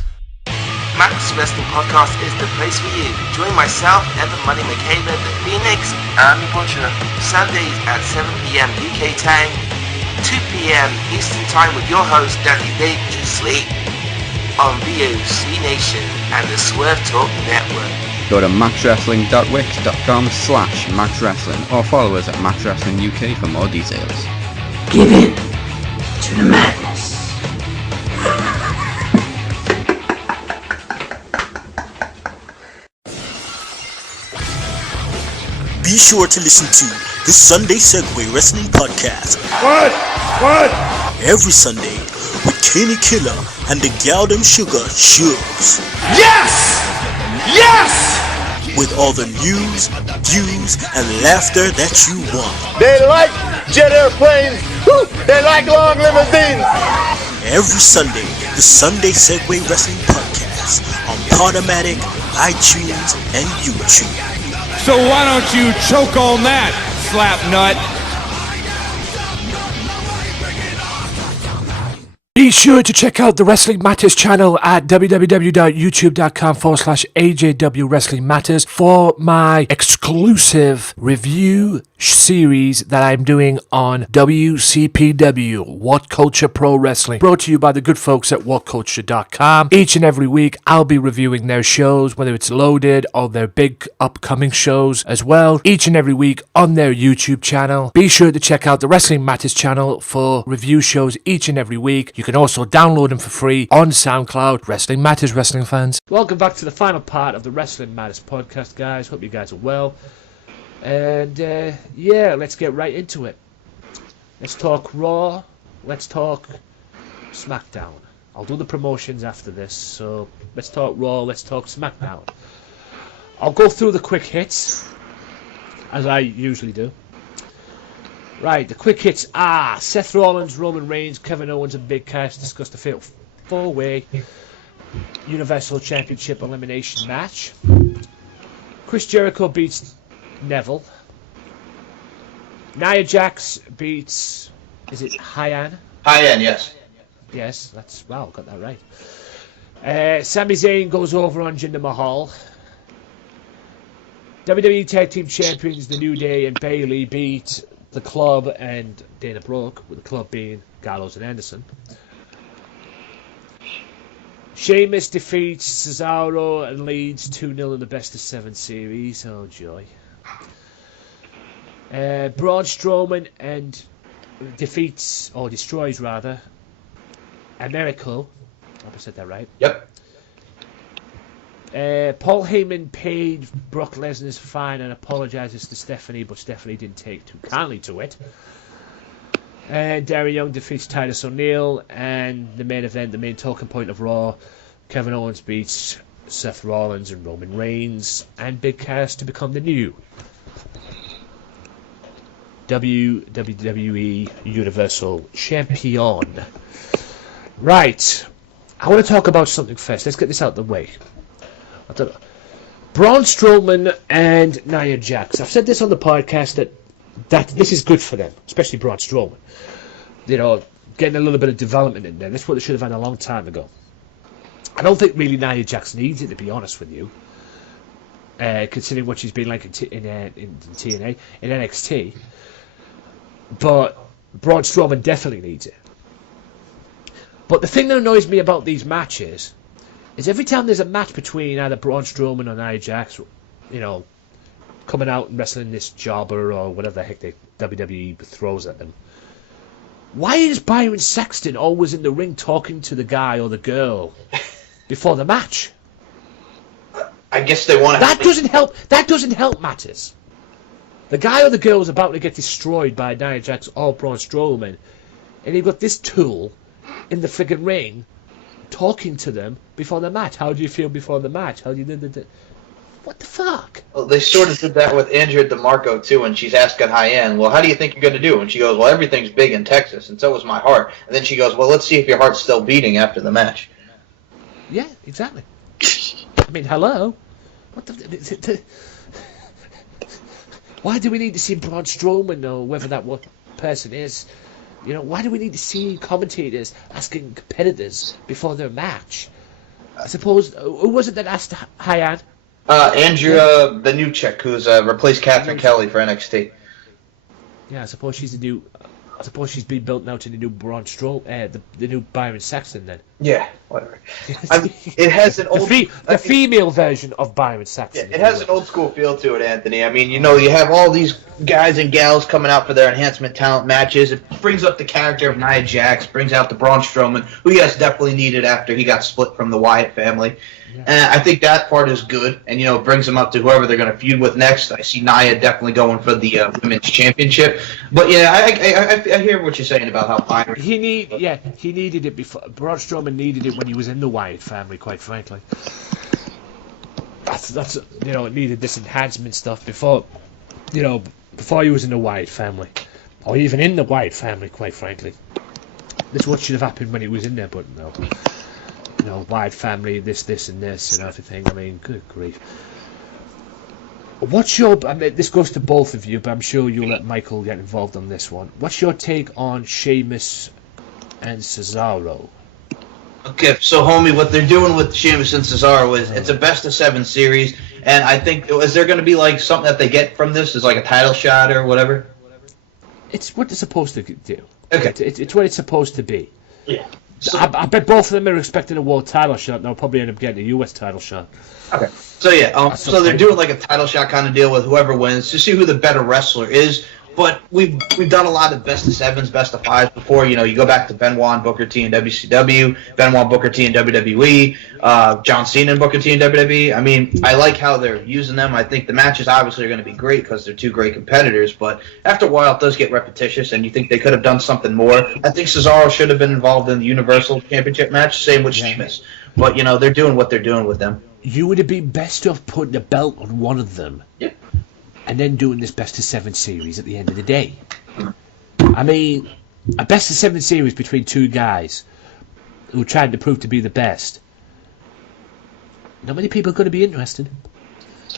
Max Wrestling Podcast is the place for you. Join myself, Evan Money McCabe, the Phoenix, Army Butcher, Sundays at 7 PM UK time, 2 PM Eastern Time with your host, Danny Dangerously, on VOC Nation and the Swerve Talk Network. Go to maxwrestling.wix.com/maxwrestling or follow us at maxwrestlinguk for more details. Give in to the madness. Be sure to listen to the Sunday Segway Wrestling Podcast. What? Every Sunday with Kenny Killer and the Galdem Sugar Shugs. Yes! Yes! With all the news, views, and laughter that you want. They like jet airplanes. Woo! They like long limousines. Every Sunday, the Sunday Segway Wrestling Podcast on Podomatic, iTunes, and YouTube. So why don't you choke on that, slapnut? Be sure to check out the Wrestling Matters channel at www.youtube.com/AJW Wrestling Matters for my exclusive review series that I'm doing on WCPW, What Culture Pro Wrestling, brought to you by the good folks at whatculture.com. Each and every week I'll be reviewing their shows, whether it's loaded or their big upcoming shows as well, each and every week on their YouTube channel. Be sure to check out the Wrestling Matters channel for review shows each and every week. You can also download them for free on SoundCloud. Wrestling Matters, wrestling fans. Welcome back to the final part of the Wrestling Matters podcast, guys. Hope you guys are well. And let's get right into it. Let's talk Raw. Let's talk Smackdown. I'll do the promotions after this, so let's talk Raw. Let's talk Smackdown. I'll go through the quick hits, as I usually do. Right, the quick hits are Seth Rollins, Roman Reigns, Kevin Owens, and Big Cass discuss the fatal four-way Universal Championship elimination match. Chris Jericho beats Neville. Nia Jax beats, is it Hyan? High-end, yes. Yes, that's, wow, got that right. Sami Zayn goes over on Jinder Mahal. WWE Tag Team Champions, The New Day and Bayley beat The Club and Dana Brooke, with The Club being Gallows and Anderson. Sheamus defeats Cesaro and leads 2-0 in the best of 7 series. Oh, joy. Braun Strowman and defeats, or destroys rather, Americo. I hope I said that right. Yep. Paul Heyman paid Brock Lesnar's fine and apologizes to Stephanie, but Stephanie didn't take too kindly to it. And Darren Young defeats Titus O'Neil, and the main event, the main talking point of Raw, Kevin Owens beats Seth Rollins and Roman Reigns and Big Cass to become the new WWE Universal Champion. Right, I want to talk about something first. Let's get this out of the way. Braun Strowman and Nia Jax. I've said this on the podcast that this is good for them, especially Braun Strowman. You know, getting a little bit of development in there. That's what they should have had a long time ago. I don't think really Nia Jax needs it, to be honest with you, considering what she's been like in TNA, in NXT. But Braun Strowman definitely needs it. But the thing that annoys me about these matches is every time there's a match between either Braun Strowman or Nia Jax, you know, coming out and wrestling this jobber or whatever the heck the WWE throws at them, why is Byron Saxton always in the ring talking to the guy or the girl before the match? I guess they want to. That doesn't help. That doesn't help matters. The guy or the girl is about to get destroyed by Nia Jax or Braun Strowman, and you've got this tool in the friggin' ring talking to them before the match. How do you feel before the match? How do you... What the fuck? Well, they sort of did that with Andrea DeMarco, too, and she's asking Hyann, well, how do you think you're going to do? And she goes, well, everything's big in Texas, and so is my heart. And then she goes, well, let's see if your heart's still beating after the match. Yeah, exactly. I mean, hello? What the... Why do we need to see Braun Strowman or whoever that one person is? You know, why do we need to see commentators asking competitors before their match? I suppose... Who was it that asked Hyann? Andrea, the new chick who's replaced Catherine Kelly for NXT. Yeah, I suppose she's being built now to the new Braun Strowman, the new Byron Saxton then. Yeah, whatever. It has an old... The female version of Byron Saxton. Yeah, it has an old school feel to it, Anthony. I mean, you know, you have all these guys and gals coming out for their enhancement talent matches. It brings up the character of Nia Jax, brings out the Braun Strowman, who yes, definitely needed after he got split from the Wyatt family. Yeah. And I think that part is good, and you know, it brings them up to whoever they're going to feud with next. I see Nia definitely going for the women's championship. But yeah, I hear what you're saying about how Byron. He needed it before. Braun Strowman needed it when he was in the Wyatt family, quite frankly. That's you know, it needed this enhancement stuff before, you know, before he was in the Wyatt family, or even in the Wyatt family, quite frankly. This is what should have happened when he was in there, but no. You know, Wyatt family, this and this and everything. I mean, good grief. What's your... I mean, this goes to both of you, but I'm sure you'll let Michael get involved on this one. What's your take on Sheamus and Cesaro? Okay, so homie, what they're doing with Sheamus and Cesaro is it's a best-of-7 series, and I think, is there going to be like something that they get from this? Is like a title shot or whatever? It's what they're supposed to do. Okay. It's what it's supposed to be. Yeah. So, I bet both of them are expecting a world title shot, and they'll probably end up getting a US title shot. Okay. So yeah, so they're doing like a title shot kind of deal with whoever wins to see who the better wrestler is. But we've done a lot of best of sevens, best of fives before. You know, you go back to Benoit and Booker T in WCW, Benoit and Booker T in WWE, John Cena and Booker T in WWE. I mean, I like how they're using them. I think the matches obviously are going to be great because they're two great competitors. But after a while, it does get repetitious, and you think they could have done something more. I think Cesaro should have been involved in the Universal Championship match. Same with Sheamus. But you know, they're doing what they're doing with them. You would have been best off putting the belt on one of them. Yeah. And then doing this best-of-7 series at the end of the day. I mean, a best-of-7 series between two guys who are trying to prove to be the best. Not many people are going to be interested.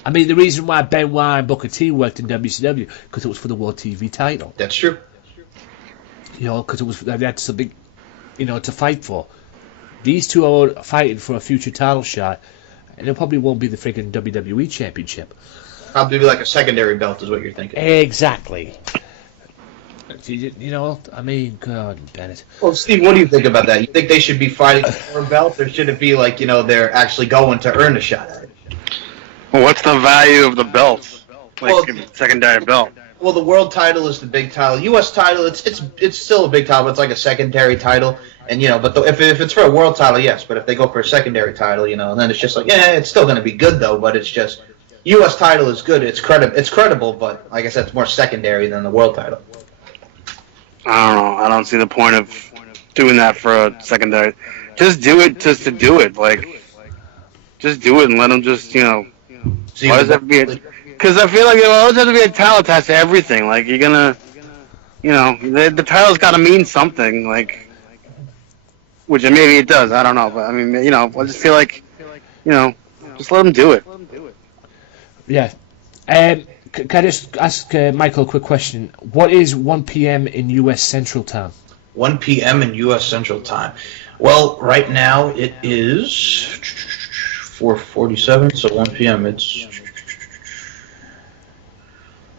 I mean, the reason why Benoit and Booker T worked in WCW, because it was for the World TV title. That's true. You know, because they had something, you know, to fight for. These two are fighting for a future title shot, and it probably won't be the freaking WWE Championship. Probably be like a secondary belt is what you're thinking. Exactly. You know, I mean, God, Bennett. Well, Steve, what do you think about that? You think they should be fighting for a belt, or should it be like, you know, they're actually going to earn a shot at it? Well, what's the value of the belt? Like secondary belt? Well, the world title is the big title. U.S. title, it's still a big title, but it's like a secondary title. And, you know, but if it's for a world title, yes. But if they go for a secondary title, you know, and then it's just like, yeah, it's still going to be good, though, but it's just... U.S. title is good. It's credible, but like I said, it's more secondary than the world title. I don't know. I don't see the point of doing that for a secondary. Just do it just to do it. Like, just do it and let them just, you know. Why does that be? Because I feel like it always has to be a title attached to everything. Like, you're gonna, you know, the title's got to mean something. Like, which maybe it does. I don't know, but I mean, you know, I just feel like, you know, just let them do it. Yeah. Can I just ask Michael a quick question? What is 1 p.m. in U.S. Central Time? 1 p.m. in U.S. Central Time. Well, right now it is 4:47, so 1 p.m. It's...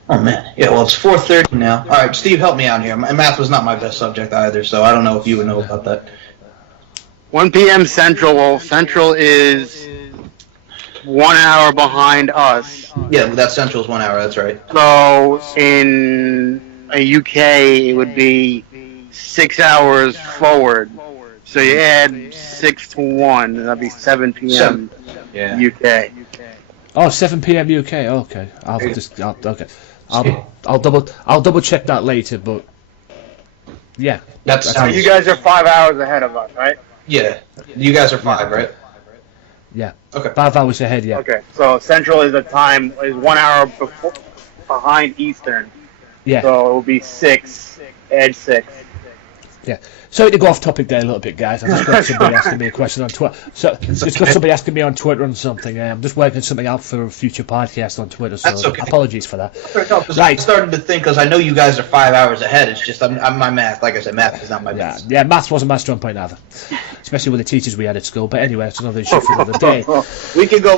Oh, man. Yeah, well, it's 4:30 now. All right, Steve, help me out here. My math was not my best subject either, so I don't know if you would know about that. 1 p.m. Central. Well, Central is 1 hour behind us. Yeah, that Central is 1 hour, that's right. So in a UK, it would be 6 hours forward. So you add 6 to 1, that'd be 7 p.m. UK. Oh, 7 p.m. UK. Okay, I'll double check that later. But yeah, So you guys are 5 hours ahead of us, right? Yeah. You guys are 5, right? Yeah. Okay. 5 hours ahead, yeah. Okay, so Central is 1 hour behind Eastern. Yeah. So it will be 6, Edge 6. Yeah. Sorry to go off topic there a little bit, guys. I've just got somebody asking me a question on Twitter. Just got somebody asking me on Twitter on something. I'm just working something out for a future podcast on Twitter, so That's okay. apologies for that. Right. I started to think, because I know you guys are 5 hours ahead. It's just I'm my math. Like I said, math is not my best. Yeah, maths wasn't my strong point either, especially with the teachers we had at school. But anyway, it's another issue for another day. We can go.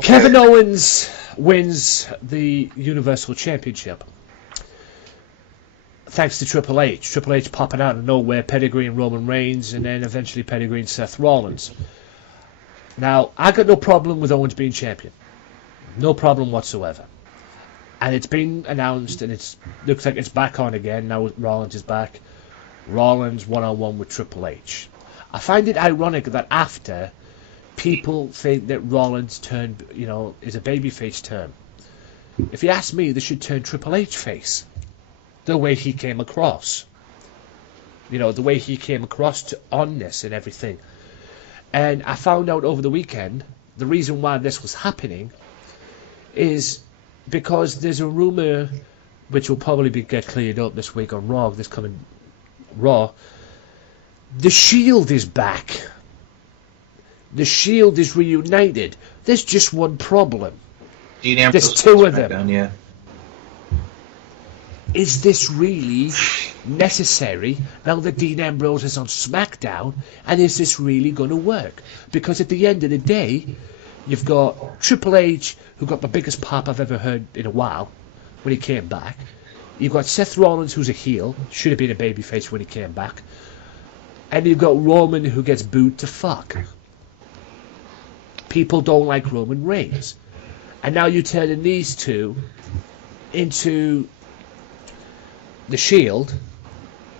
Kevin Owens wins the Universal Championship. Thanks to Triple H. Triple H popping out of nowhere, pedigreeing Roman Reigns, and then eventually pedigreeing Seth Rollins. Now, I got no problem with Owens being champion. No problem whatsoever. And it's been announced, and it looks like it's back on again. Now Rollins is back. Rollins one-on-one with Triple H. I find it ironic that after people think that Rollins is a babyface turn. If you ask me, they should turn Triple H face. The way he came across. The way he came across on this and everything. And I found out over the weekend, the reason why this was happening is because there's a rumour, which will probably get cleared up this week on Raw, this coming Raw. The Shield is back. The Shield is reunited. There's just one problem. There's 2 of them. Yeah. Is this really necessary now that Dean Ambrose is on Smackdown, and is this really going to work? Because at the end of the day, you've got Triple H, who got the biggest pop I've ever heard in a while when he came back. You've got Seth Rollins, who's a heel, should have been a babyface when he came back. And you've got Roman, who gets booed to fuck. People don't like Roman Reigns. And now you're turning these two into the Shield,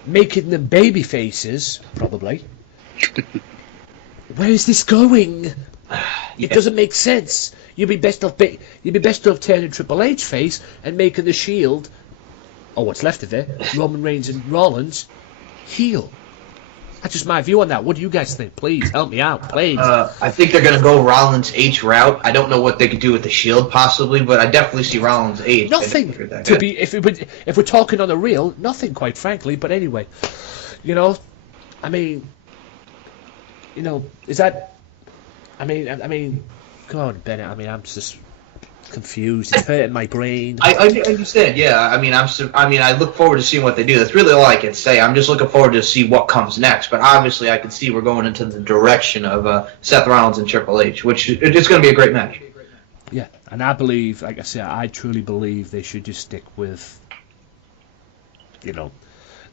making them baby faces, probably. Where is this going? It doesn't make sense. You'd be best off turning Triple H face and making the Shield, or what's left of it, Roman Reigns and Rollins, heel. That's just my view on that. What do you guys think? Please help me out, please. I think they're gonna go Rollins H route. I don't know what they could do with the Shield possibly, but I definitely see Rollins H. Nothing to be if we're talking on the real, nothing quite frankly. But anyway, is that? I mean, come on, Bennett. I'm just confused. It's hurting my brain. I understand. Yeah. I look forward to seeing what they do. That's really all I can say. I'm just looking forward to see what comes next. But obviously, I can see we're going into the direction of Seth Rollins and Triple H, which it's going to be a great match. Yeah, and I believe, like I said, I truly believe they should just stick with, they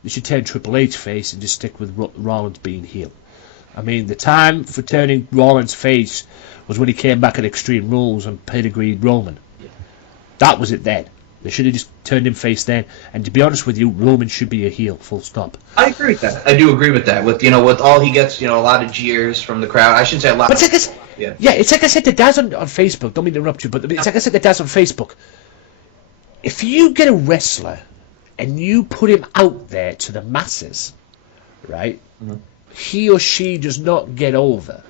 should turn Triple H face and just stick with Rollins being heel. The time for turning Rollins face was when he came back at Extreme Rules and pedigreed Roman. That was it then. They should have just turned him face then. And to be honest with you, Roman should be a heel, full stop. I agree with that. I do agree with that. With all he gets, a lot of jeers from the crowd. I shouldn't say a lot. But it's like I said to Daz on Facebook. Don't mean to interrupt you, but it's like I said to Daz on Facebook. If you get a wrestler and you put him out there to the masses, right? Mm-hmm. He or she does not get over.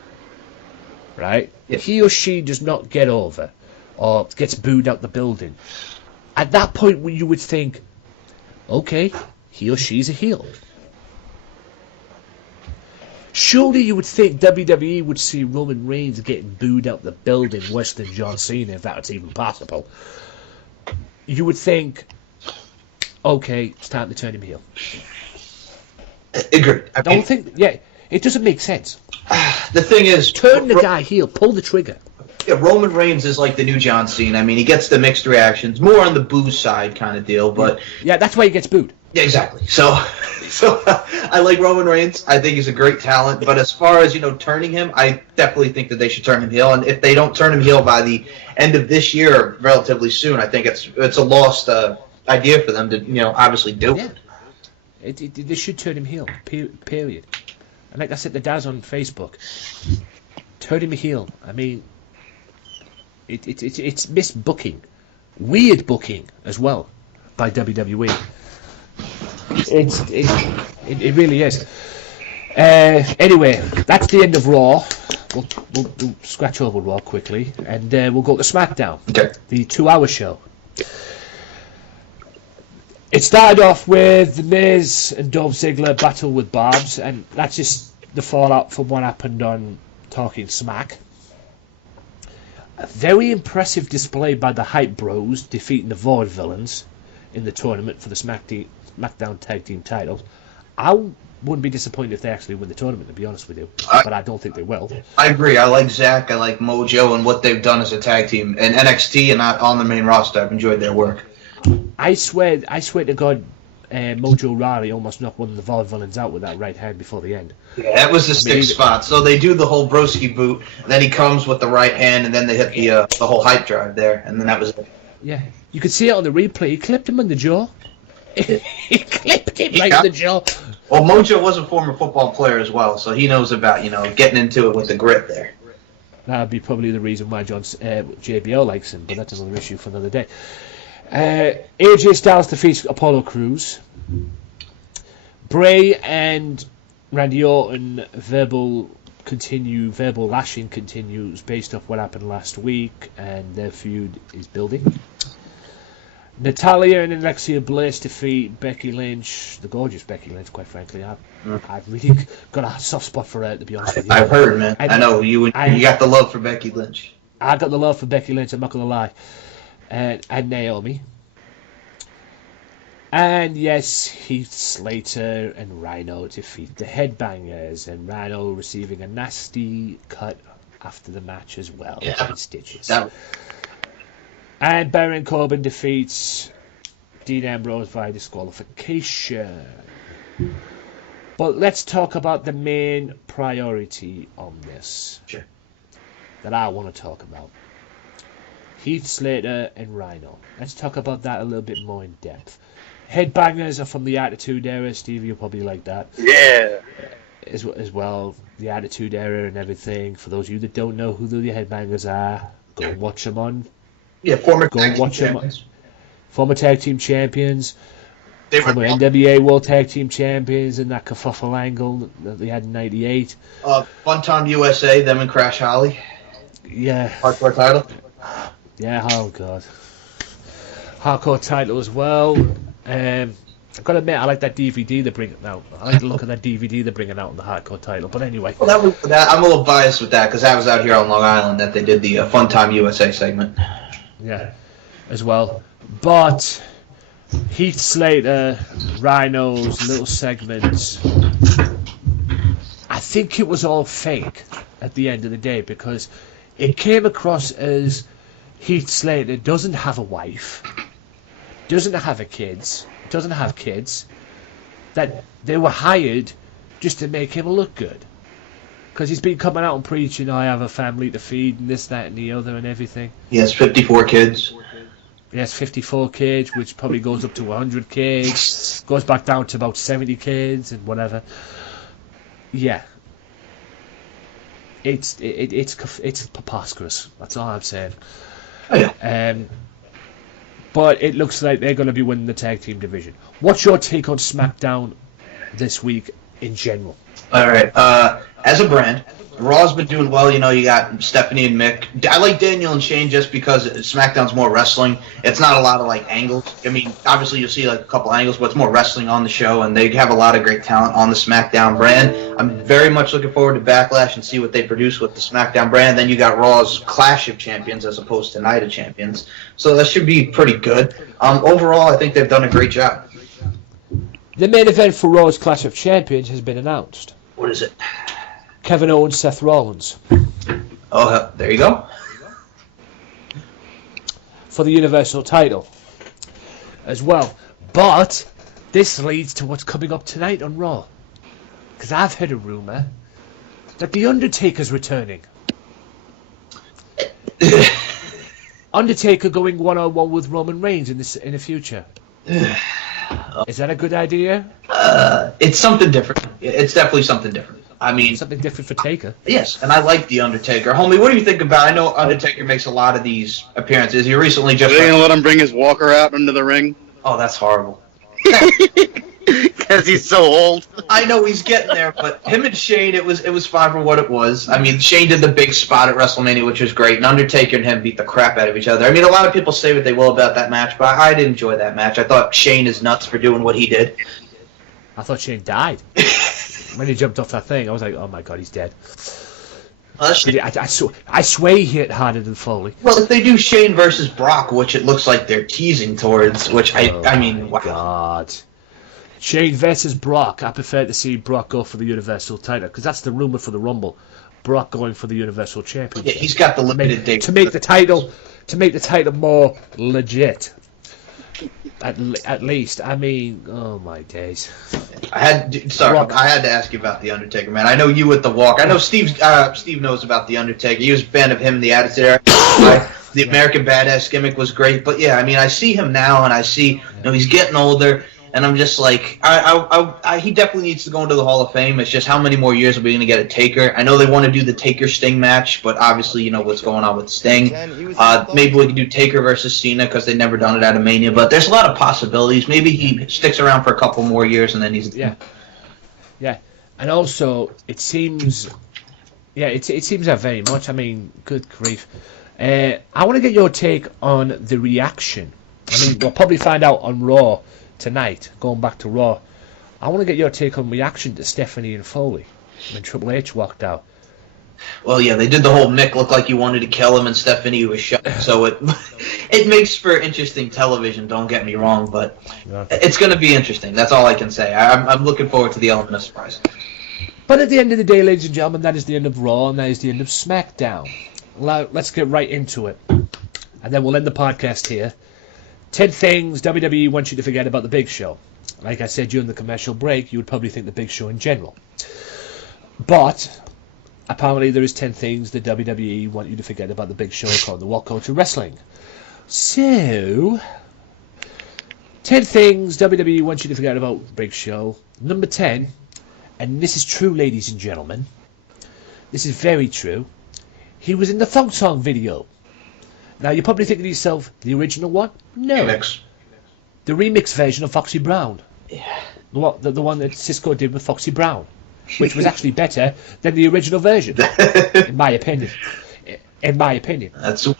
Right? Yeah. He or she does not get over or gets booed out the building. At that point when you would think, okay, he or she's a heel. Surely you would think WWE would see Roman Reigns getting booed out the building worse than John Cena, if that's even possible. You would think, okay, it's time to turn him heel. Agreed. It doesn't make sense. The thing is, turn the guy heel, pull the trigger. Yeah, Roman Reigns is like the new John Cena. He gets the mixed reactions, more on the boo side kind of deal, but yeah, that's why he gets booed. Yeah, exactly. So I like Roman Reigns. I think he's a great talent, but as far as turning him, I definitely think that they should turn him heel. And if they don't turn him heel by the end of this year, or relatively soon, I think it's a lost idea for them to obviously do. Yeah. They should turn him heel. Period. And like I said to Daz on Facebook, turn him heel. It's misbooking, weird booking as well by WWE. It really is. Anyway, that's the end of Raw. We'll scratch over Raw quickly, and we'll go to SmackDown. Okay. The 2-hour show. It started off with The Miz and Dolph Ziggler battle with Barbs, and that's just the fallout from what happened on Talking Smack. A very impressive display by the Hype Bros defeating the Vaudevillains in the tournament for the SmackDown Tag Team titles. I wouldn't be disappointed if they actually win the tournament, to be honest with you, but I don't think they will. I agree. I like Zach, I like Mojo, and what they've done as a tag team. And NXT and not on the main roster, I've enjoyed their work. I swear to God, Mojo Rawley almost knocked one of the Vaudevillains out with that right hand before the end. Yeah, that was the stick spot. So they do the whole broski boot, and then he comes with the right hand, and then they hit the whole hype drive there, and then that was it. Yeah, you could see it on the replay. He clipped him in the jaw. He clipped him right in the jaw. Well, Mojo was a former football player as well, so he knows about, getting into it with the grit there. That would be probably the reason why JBL likes him, but that's another issue for another day. AJ Styles defeats Apollo Crews. Bray and Randy Orton verbal lashing continues based off what happened last week, and their feud is building. Natalya and Alexia Bliss defeat Becky Lynch, the gorgeous Becky Lynch, quite frankly. I've really got a soft spot for her, to be honest with you. I've heard, man. I know, you got the love for Becky Lynch. I got the love for Becky Lynch, I'm not going to lie. And Naomi. And yes, Heath Slater and Rhino defeat the Headbangers, and Rhino receiving a nasty cut after the match as well. Yeah. In stitches. And Baron Corbin defeats Dean Ambrose via disqualification. But let's talk about the main priority on this. Sure. That I want to talk about. Heath Slater and Rhino. Let's talk about that a little bit more in depth. Headbangers are from the Attitude Era. Stevie, you'll probably like that. Yeah. As well, the Attitude Era and everything. For those of you that don't know who the Headbangers are, go and watch them on. Yeah, former tag team champions. Former tag team champions. Former NWA World Tag Team Champions in that kerfuffle angle that they had in '98. Fun Time USA, them and Crash Holly. Yeah. Hardcore title. Yeah, oh god. Hardcore title as well. I've got to admit, I like that DVD they're bringing out. I like the look of that DVD they're bringing out on the Hardcore title. But anyway. Well, I'm a little biased with that because that was out here on Long Island that they did the Fun Time USA segment. Yeah, as well. But Heath Slater, Rhino's little segments, I think it was all fake at the end of the day because it came across as Heath Slater doesn't have a wife, doesn't have kids, that they were hired just to make him look good. Because he's been coming out and preaching, I have a family to feed and this, that and the other and everything. He has 54 kids. He has 54 kids, which probably goes up to 100 kids. Goes back down to about 70 kids and whatever. Yeah. It's preposterous. That's all I'm saying. Oh, yeah. But it looks like they're going to be winning the tag team division. What's your take on SmackDown this week in general? All right. As a brand, Raw's been doing well. You got Stephanie and Mick. I like Daniel and Shane just because SmackDown's more wrestling. It's not a lot of angles. I mean, obviously you'll see a couple angles, but it's more wrestling on the show, and they have a lot of great talent on the SmackDown brand. I'm very much looking forward to Backlash and see what they produce with the SmackDown brand. Then you got Raw's Clash of Champions as opposed to Night of Champions, so that should be pretty good. Overall, I think they've done a great job. The main event for Raw's Clash of Champions has been announced. What is it? Kevin Owens, Seth Rollins. Oh, there you go. For the Universal title as well. But this leads to what's coming up tonight on Raw. Because I've heard a rumour that The Undertaker's returning. Undertaker going one-on-one with Roman Reigns in the future. Is that a good idea? It's something different. It's definitely something different. I mean, something different for Taker. Yes, and I like The Undertaker. Homie, what do you think about? I know Undertaker makes a lot of these appearances. He recently just... Are they going to let him bring his walker out into the ring? Oh, that's horrible. Because he's so old. I know he's getting there, but him and Shane, it was fine for what it was. I mean, Shane did the big spot at WrestleMania, which was great, and Undertaker and him beat the crap out of each other. I mean, a lot of people say what they will about that match, but I did enjoy that match. I thought Shane is nuts for doing what he did. I thought Shane died. When he jumped off that thing, I was like, oh my god, he's dead. I swear he hit harder than Foley. Well, if they do Shane versus Brock, which it looks like they're teasing towards, which I mean, wow. God. Shane versus Brock. I prefer to see Brock go for the Universal title, because that's the rumor for the Rumble. Brock going for the Universal Championship. Yeah, he's got the limited date. To make the title more legit. At least, I mean, oh my days. I had to ask you about the Undertaker, man. I know you with the walk. I know Steve knows about the Undertaker. He was a fan of him, the Attitude Era. The American Badass gimmick was great, but yeah, I mean, I see him now, and I see, he's getting older, and I'm just like, he definitely needs to go into the Hall of Fame. It's just how many more years are we going to get a Taker? I know they want to do the Taker-Sting match, but obviously, you know what's going on with Sting. Maybe we can do Taker versus Cena, because they've never done it at a Mania, but there's a lot of possibilities. Maybe he sticks around for a couple more years, and then he's... Yeah. And also, it seems that very much, I mean, good grief. I want to get your take on the reaction. I mean, we'll probably find out on Raw tonight, going back to Raw. I want to get your take on reaction to Stephanie and Foley when Triple H walked out. Well, yeah, they did the whole Mick looked like you wanted to kill him, and Stephanie was shut. So it makes for interesting television. Don't get me wrong, but it's going to be interesting. That's all I can say. I'm looking forward to the element of surprise. But at the end of the day, ladies and gentlemen, that is the end of Raw, and that is the end of Smackdown. Let's get right into it, and then we'll end the podcast here. 10 things WWE wants you to forget about the Big Show. Like I said during the commercial break, you would probably think the Big Show in general. But apparently there is 10 things that WWE want you to forget about the Big Show called the What Culture Wrestling. So, 10 things WWE wants you to forget about the Big Show. Number 10, and this is true, ladies and gentlemen. This is very true. He was in the Thong Song video. Now, you're probably thinking to yourself, the original one? No. Remix. The remix version of Foxy Brown. Yeah. The one that Cisco did with Foxy Brown, which was actually better than the original version, in my opinion.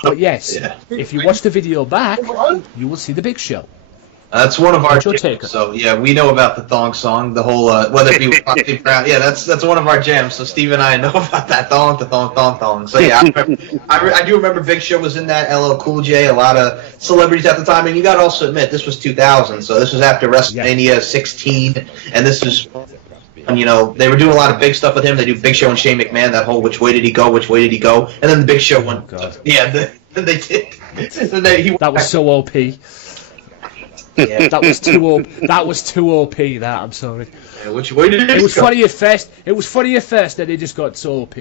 But yes, if you watch the video back, you will see the Big Show. That's one of our jams. So yeah, we know about the thong song, the whole whether it be with Foxy Brown. Yeah, that's one of our jams. So Steve and I know about that thong. So yeah, I do remember Big Show was in that. LL Cool J, a lot of celebrities at the time, and you got to also admit this was 2000, so this was after WrestleMania 16, and this was. And, they were doing a lot of big stuff with him. They do Big Show and Shane McMahon, that whole which way did he go, and then the Big Show went. Yeah, then they did. That was so OP. Yeah, that was too OP. That was too OP. I'm sorry. Yeah, which way did it was funny at first. It was funny at first, then it just got so OP.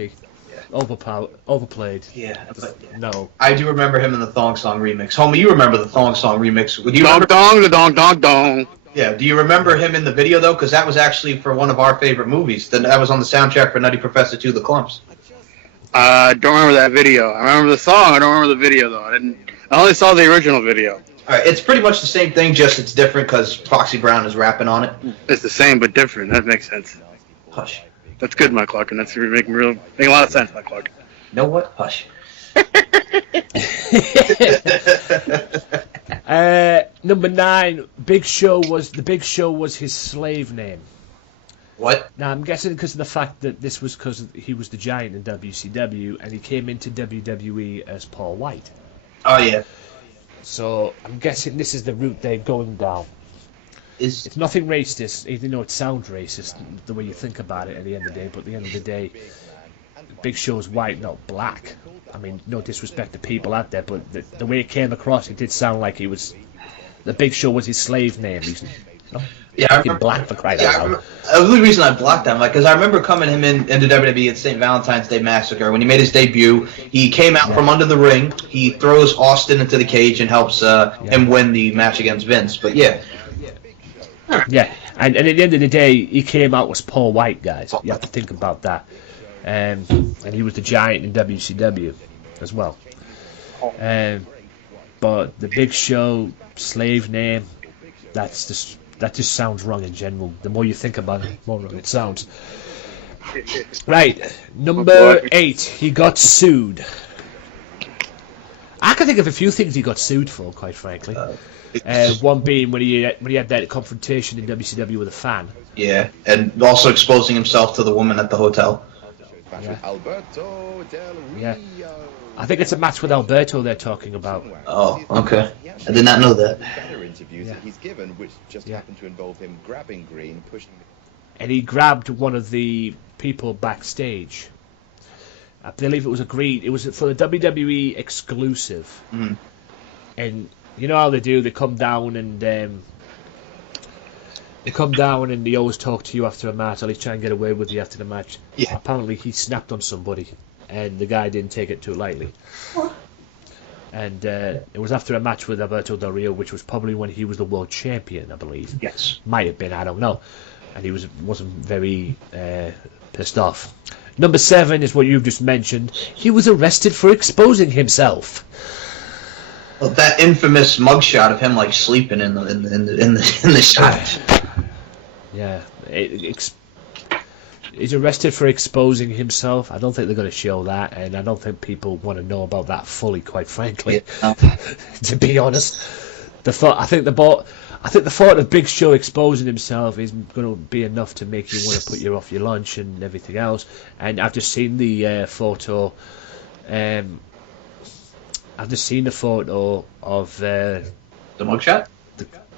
Overplayed. Yeah, but no. I do remember him in the Thong Song remix. Homie, you remember the Thong Song remix? Would you Dong. Yeah, do you remember him in the video, though? Because that was actually for one of our favorite movies. That was on the soundtrack for Nutty Professor 2, The Clumps. I don't remember that video. I remember the song. I don't remember the video, though. I only saw the original video. All right, it's pretty much the same thing, just it's different because Foxy Brown is rapping on it. It's the same, but different. That makes sense. Hush. That's good, Mike Larkin. That's making a lot of sense, Mike Larkin. Know what? Hush. Number 9, Big Show was his slave name. What? Now I'm guessing because of the fact that this was because he was the Giant in WCW and he came into WWE as Paul White. Oh yeah. So I'm guessing this is the route they're going down. It's nothing racist, even though it sounds racist the way you think about it at the end of the day. But at the end of the day, Big Show's white, not black. I mean, no disrespect to people out there, but the way it came across, it did sound like he was. The Big Show was his slave name. Yeah, I remember black for crying out loud. The only reason I blocked him, because I remember coming into WWE at St. Valentine's Day Massacre when he made his debut. He came out from under the ring. He throws Austin into the cage and helps him win the match against Vince. But yeah. Yeah, and at the end of the day, he came out as Paul White, guys. You have to think about that. And he was the Giant in WCW as well. But the Big Show slave name, that's that just sounds wrong in general. The more you think about it, the more wrong it sounds. Right, number 8. He got sued. I can think of a few things he got sued for, quite frankly. One being when he had that confrontation in WCW with a fan. Yeah, and also exposing himself to the woman at the hotel. Yeah. I think it's a match with Alberto they're talking about. Oh, okay. I did not know that. And he grabbed one of the people backstage. I believe it was agreed. It was for the WWE exclusive. Mm. And you know how they do? They come down and they always talk to you after a match. At least try and get away with you after the match. Yeah. Apparently he snapped on somebody, and the guy didn't take it too lightly. And it was after a match with Alberto Del Rio, which was probably when he was the world champion, I believe. Yes. Might have been, I don't know. And he wasn't very pissed off. Number 7 is what you've just mentioned. He was arrested for exposing himself. Well, that infamous mugshot of him like sleeping in the shot. Yeah, he's arrested for exposing himself. I don't think they're going to show that, and I don't think people want to know about that fully, quite frankly. Yeah. To be honest, I think the thought of Big Show exposing himself is going to be enough to make you want to put you off your lunch and everything else. And I've just seen the photo. I've just seen the photo of the mugshot.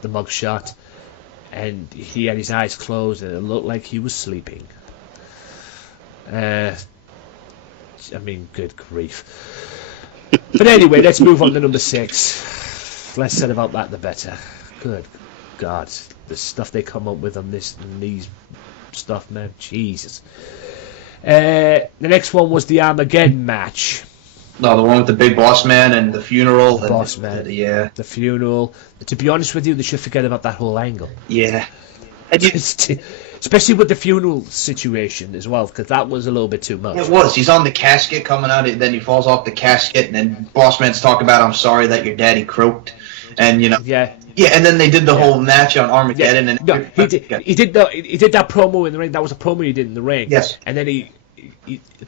The mugshot, and he had his eyes closed, and it looked like he was sleeping. I mean, good grief. But anyway, let's move on to number 6. Less said about that, the better. Good God, the stuff they come up with on these stuff, man. Jesus. The next one was the Armageddon match. No, the one with the big boss man and the funeral. Boss man. Yeah. The funeral. To be honest with you, they should forget about that whole angle. Yeah. Especially with the funeral situation as well, because that was a little bit too much. It was. He's on the casket coming out, and then he falls off the casket, and then boss man's talking about, "I'm sorry that your daddy croaked," and you know. Yeah. Yeah, and then they did the whole match on Armageddon, and no, he did that promo in the ring. That was a promo he did in the ring. Yes. And then the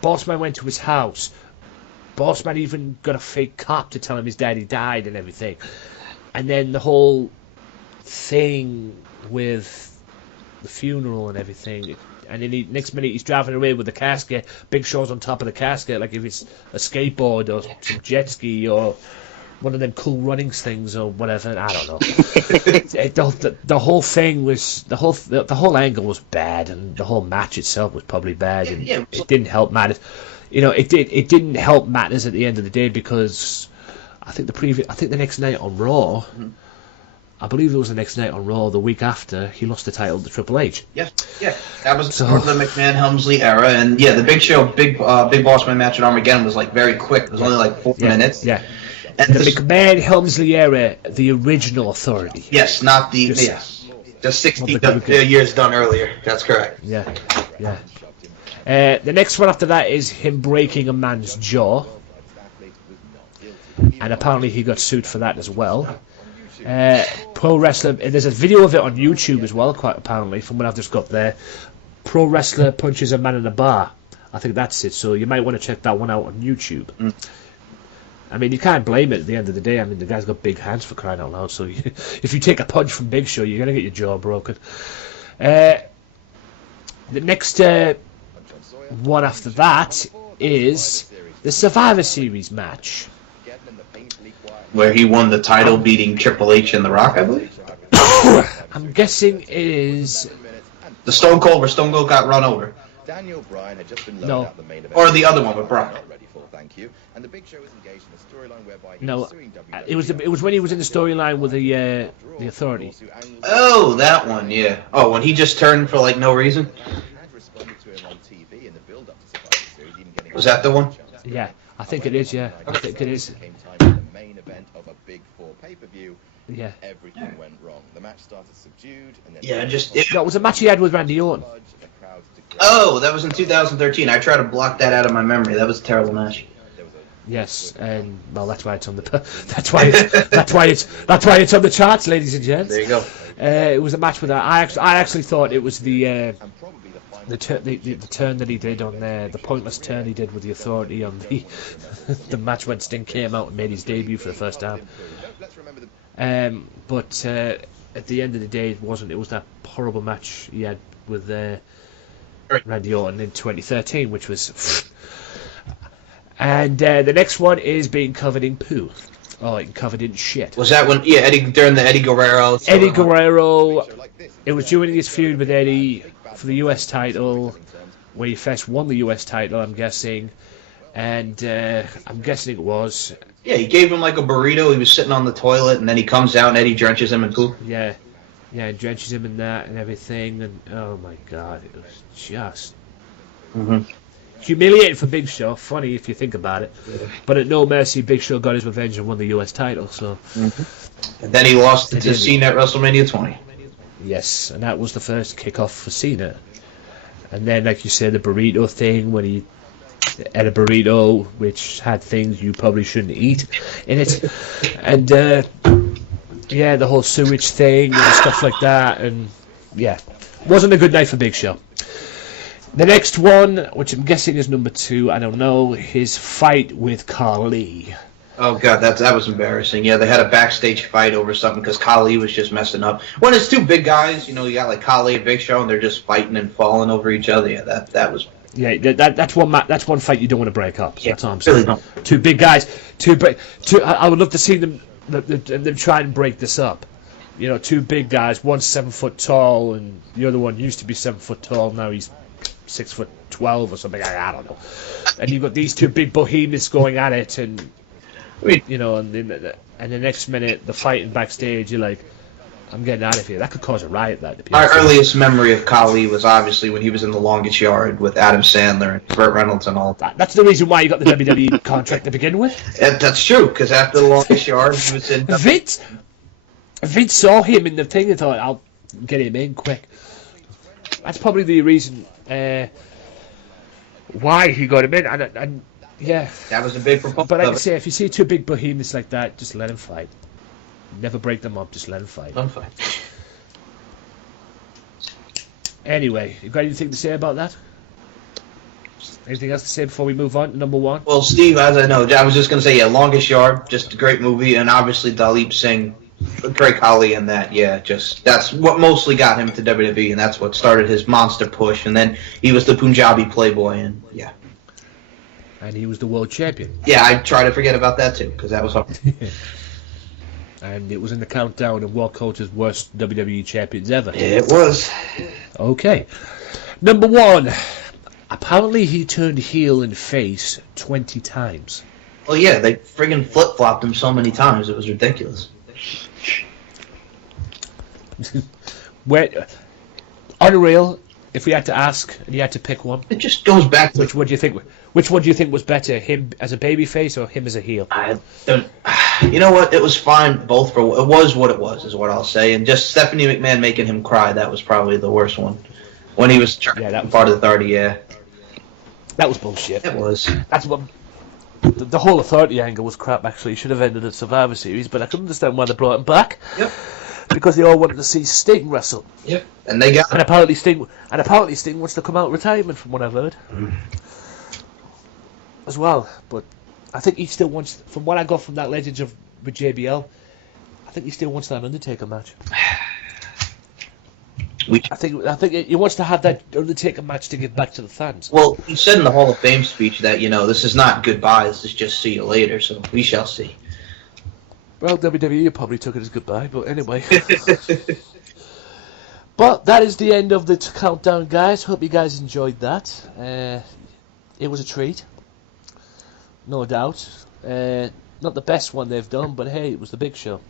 boss man went to his house. Boss man even got a fake cop to tell him his daddy died and everything. And then the whole thing with the funeral and everything. And then next minute he's driving away with the casket. Big Show's on top of the casket, like if it's a skateboard or some jet ski or one of them Cool Runnings things or whatever. I don't know. The whole thing was the whole angle was bad, and the whole match itself was probably bad, and it didn't help matters. You know, it didn't help matters at the end of the day, because I think the next night on Raw, I believe it was the next night on Raw, the week after, he lost the title to Triple H. Yes, yeah, that was the McMahon Helmsley era, and yeah, the Big Show, Big Boss Man match at Armageddon was like very quick. It was only like 4 minutes. Yeah. And the McMahon Helmsley era, the original Authority. Yes, not the the 60 years done earlier. That's correct. Yeah. The next one after that is him breaking a man's jaw, and apparently he got sued for that as well. Pro wrestler, there's a video of it on YouTube as well, quite apparently, from what I've just got there. Pro wrestler punches a man in a bar. I think that's it, so you might want to check that one out on YouTube. I mean, you can't blame it at the end of the day. I mean, the guy's got big hands, for crying out loud, so if you take a punch from Big Show, you're going to get your jaw broken. The next one after that is the Survivor Series match, where he won the title beating Triple H and The Rock, I believe. I'm guessing it is the Stone Cold, where Stone Cold got run over. Daniel Bryan had just been No. out the main event. Or the other one with Bryan. Thank you. And the Big Show was engaged in a storyline whereby No, it was when he was in the storyline with the Authority. Oh, that one, yeah. Oh, when he just turned for like no reason. Was that the one? Yeah, I think it is. Yeah, I think it is. Main event of a Big Four pay-per-view. Yeah. Everything went wrong. The match started subdued, and then That was a match he had with Randy Orton. Oh, that was in 2013. I tried to block that out of my memory. That was a terrible match. Yes, and well, that's why it's on the that's why it's on the charts, ladies and gents. There you go. It was a match with that. I actually thought it was the turn that he did on the pointless turn he did with the Authority on the the match when Sting came out and made his debut for the first time. But at the end of the day, it wasn't. It was that horrible match he had with Randy Orton in 2013, which was. And the next one is being covered in poo. Oh, covered in shit. Was that when? Yeah, during the Eddie Guerrero. Eddie Guerrero. It was during his feud with Eddie for the US title, where he first won the US title, I'm guessing. And I'm guessing it was. Yeah, he gave him like a burrito. He was sitting on the toilet, and then he comes out, and Eddie drenches him in poo. Yeah, drenches him in that and everything. And oh my God, it was just humiliating for Big Show. Funny if you think about it. Yeah. But at No Mercy, Big Show got his revenge and won the US title. So. And then he lost it to Cena at WrestleMania 20. Yes, and that was the first kickoff for Cena. And then, like you said, the burrito thing, when he had a burrito which had things you probably shouldn't eat in it. And, yeah, the whole sewage thing and stuff like that. And, yeah, wasn't a good night for Big Show. The next one, which I'm guessing is number 2, I don't know, his fight with Khali. Oh God, that was embarrassing. Yeah, they had a backstage fight over something because Khali was just messing up. When it's two big guys, you got like Khali and Big Show, and they're just fighting and falling over each other. Yeah, that was. Yeah, that's one fight you don't want to break up. So yeah, that's all I'm saying. Really don't. Two big guys, I would love to see them try and break this up. Two big guys, one's 7 foot tall, and the other one used to be 7 foot tall. Now he's 6'12" or something. I don't know. And you've got these two big behemoths going at it, and. And the next minute, the fighting backstage, you're like, I'm getting out of here. That could cause a riot, that. My earliest memory of Khali was obviously when he was in The Longest Yard with Adam Sandler and Burt Reynolds and all that. That's the reason why you got the WWE contract to begin with. That's true, because after The Longest Yard, he was in... Vince saw him in the thing and thought, I'll get him in quick. That's probably the reason why he got him in. And yeah, that was a big proposal. But like I say, if you see two big behemoths like that, just let them fight. Never break them up. Just let them fight. Let them fight. Anyway, you got anything to say about that? Anything else to say before we move on to number 1? Well, Steve, as I know, I was just going to say, Longest Yard, just a great movie, and obviously Dalip Singh, Craig Khali in that, that's what mostly got him to WWE, and that's what started his monster push, and then he was the Punjabi Playboy, and And he was the world champion. Yeah, I try to forget about that too, because that was hard. And it was in the countdown of World Culture's worst WWE champions ever. Yeah, it was. Okay. Number 1. Apparently he turned heel and face 20 times. Well, yeah, they friggin' flip-flopped him so many times, it was ridiculous. Unreal. If we had to ask and you had to pick one, it just goes back to which one do you think? Which one do you think was better, him as a babyface or him as a heel? You know what? It was fine. Both it was what it was, is what I'll say. And just Stephanie McMahon making him cry, that was probably the worst one. When he was that was part of the Authority. Yeah, that was bullshit. It was. That's what the whole Authority angle was crap. Actually, he should have ended at Survivor Series, but I can understand why they brought him back. Yep. Because they all wanted to see Sting wrestle. Yep. And they got. And apparently Sting wants to come out of retirement, from what I've heard. As well, but I think he still wants. From what I got from that Legends of with JBL, I think he still wants that Undertaker match. I think he wants to have that Undertaker match to give back to the fans. Well, he said in the Hall of Fame speech that this is not goodbye. This is just see you later. So we shall see. Well, WWE probably took it as goodbye, but anyway. But that is the end of the countdown, guys. Hope you guys enjoyed that. It was a treat. No doubt. Not the best one they've done, but hey, it was the Big Show.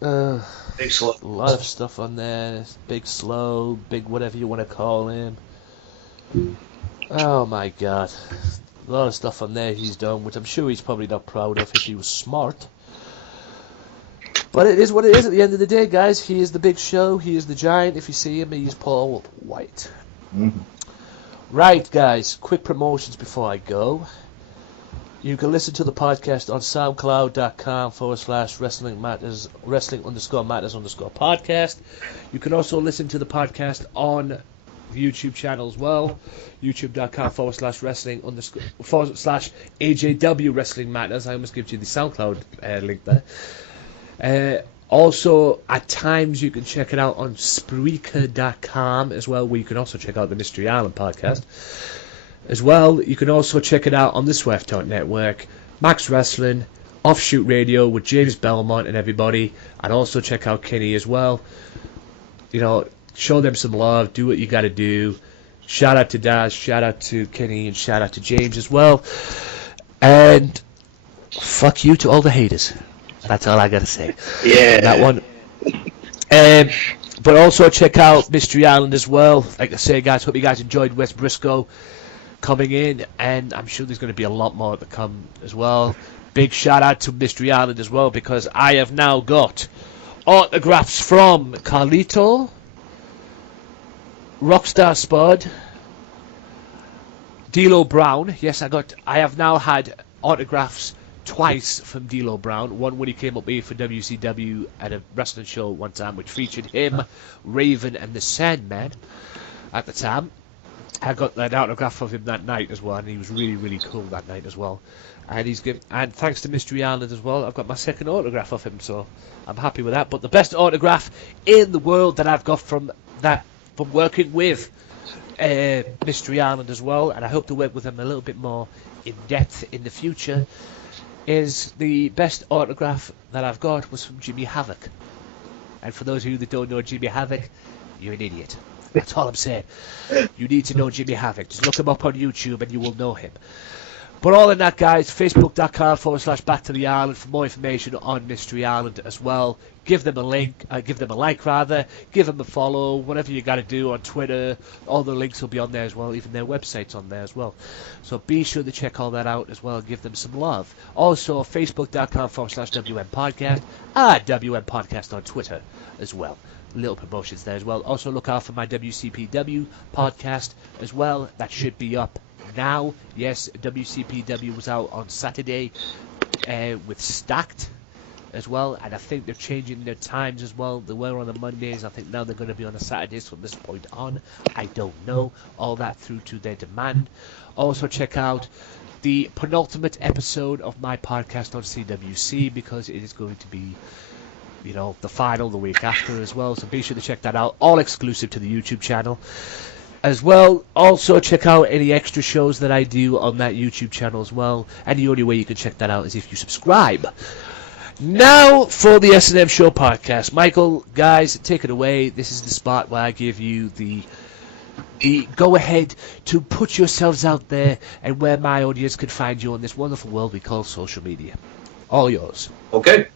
Big Slow. A lot of stuff on there. Big Slow, Big whatever you want to call him. Oh my God. A lot of stuff on there he's done, which I'm sure he's probably not proud of if he was smart. But it is what it is at the end of the day, guys. He is the Big Show. He is the Giant. If you see him, he's Paul White. Mm-hmm. Right, guys. Quick promotions before I go. You can listen to the podcast on soundcloud.com/wrestling_matters_podcast. You can also listen to the podcast on the YouTube channel as well, youtube.com/wrestling_/AJW Wrestling Matters. I almost gave you the SoundCloud link there. Also, at times you can check it out on Spreaker.com as well, where you can also check out the Mystery Island podcast. As well, you can also check it out on the Swift Talk Network, Max Wrestling, Offshoot Radio with James Belmont and everybody, and also check out Kenny as well. You know, show them some love, do what you got to do. Shout out to Daz, shout out to Kenny, and shout out to James as well. And fuck you to all the haters. That's all I got to say. Yeah. That one. But also check out Mystery Island as well. Like I say, guys, hope you guys enjoyed Wes Briscoe coming in, and I'm sure there's going to be a lot more to come as well. Big shout out to Mystery Island as well, because I have now got autographs from Carlito, Rockstar Spud, D'Lo Brown. Yes, I have now had autographs twice from D'Lo Brown. One when he came up here for WCW at a wrestling show one time, which featured him, Raven, and the Sandman at the time. I got an autograph of him that night as well, and he was really, really cool that night as well. And and thanks to Mystery Island as well, I've got my second autograph of him, so I'm happy with that. But the best autograph in the world that I've got from working with Mystery Island as well, and I hope to work with him a little bit more in depth in the future, is the best autograph that I've got was from Jimmy Havoc. And for those of you that don't know Jimmy Havoc, you're an idiot. That's all I'm saying. You need to know Jimmy Havoc. Just look him up on YouTube and you will know him. But all in that, guys, Facebook.com/Back to the Island for more information on Mystery Island as well. Give them a link, give them a like rather, give them a follow, whatever you got to do on Twitter. All the links will be on there as well, even their website's on there as well. So be sure to check all that out as well, give them some love. Also, Facebook.com/WM Podcast, WM Podcast on Twitter as well. Little promotions there as well. Also look out for my WCPW podcast as well. That should be up now. Yes, WCPW was out on Saturday with Stacked as well, and I think they're changing their times as well. They were on the Mondays. I think now they're going to be on the Saturdays from this point on. I don't know. All that through to their demand. Also check out the penultimate episode of my podcast on CWC, because it is going to be, you know, the final the week after as well, so be sure to check that out, all exclusive to the YouTube channel as well. Also check out any extra shows that I do on that YouTube channel as well, and the only way you can check that out is if you subscribe. Now for the S&M Show podcast. Michael, guys, take it away. This is the spot where I give you the go ahead to put yourselves out there and where my audience can find you on this wonderful world we call social media. All yours. Okay.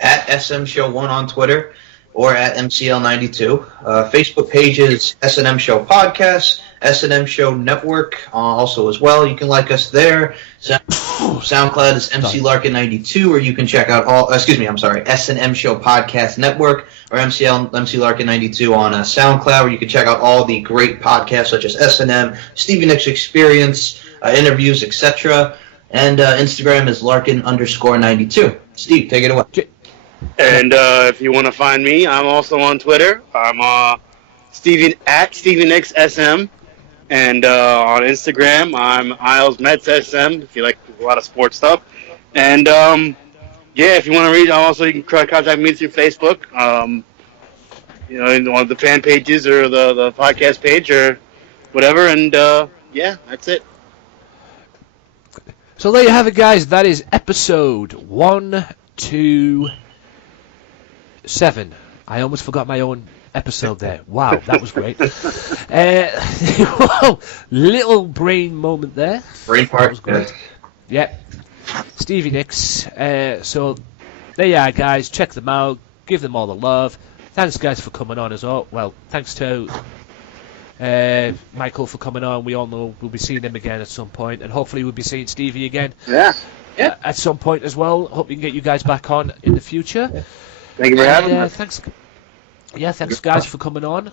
At SM Show 1 on Twitter, or at MCL92. Facebook page is S&M Show Podcast, S&M Show Network also as well. You can like us there. SoundCloud is MC Larkin 92, or you can check out S&M Show Podcast Network, or MC Larkin 92 on SoundCloud, where you can check out all the great podcasts such as S&M, Stevie Nicks Experience, interviews, etc. And Instagram is Larkin_92. Steve, take it away. And if you want to find me, I'm also on Twitter. I'm at Stevie Nicks SM. And on Instagram, I'm Isles Mets SM, if you like a lot of sports stuff. And if you want to read, you can contact me through Facebook. In one of the fan pages or the podcast page or whatever. And that's it. So there you have it, guys. That is episode 127. I almost forgot my own episode there. Wow, that was great. Little brain moment there. Brain fart. That was great. Yep. Stevie Nicks. So there you are, guys. Check them out. Give them all the love. Thanks, guys, for coming on as well. Well, thanks to Michael for coming on. We all know we'll be seeing him again at some point, and hopefully we'll be seeing Stevie again. Yeah. At some point as well. Hope we can get you guys back on in the future. Thank you for having us. Thanks guys for coming on.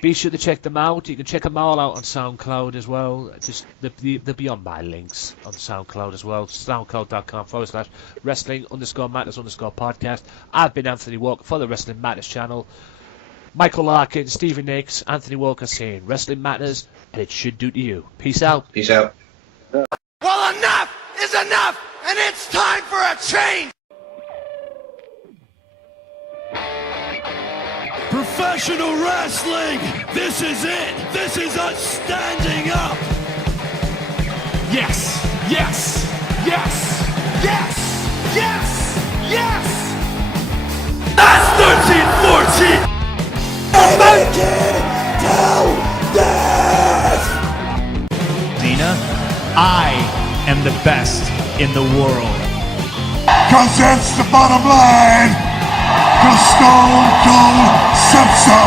Be sure to check them out. You can check them all out on SoundCloud as well. Just they'll be on my links on SoundCloud as well. SoundCloud.com/wrestling_matters_podcast. I've been Anthony Walker for the Wrestling Matters channel. Michael Larkin, Stevie Nicks, Anthony Walker saying Wrestling Matters, and it should do to you. Peace out. Peace out. Well, enough is enough, and it's time for a change. Professional wrestling! This is it! This is us standing up! Yes! Yes! Yes! Yes! Yes! Yes! That's 13-14! Make it till death! Dina, I am the best in the world. Cause that's the bottom line! Cause Stone Cold said so!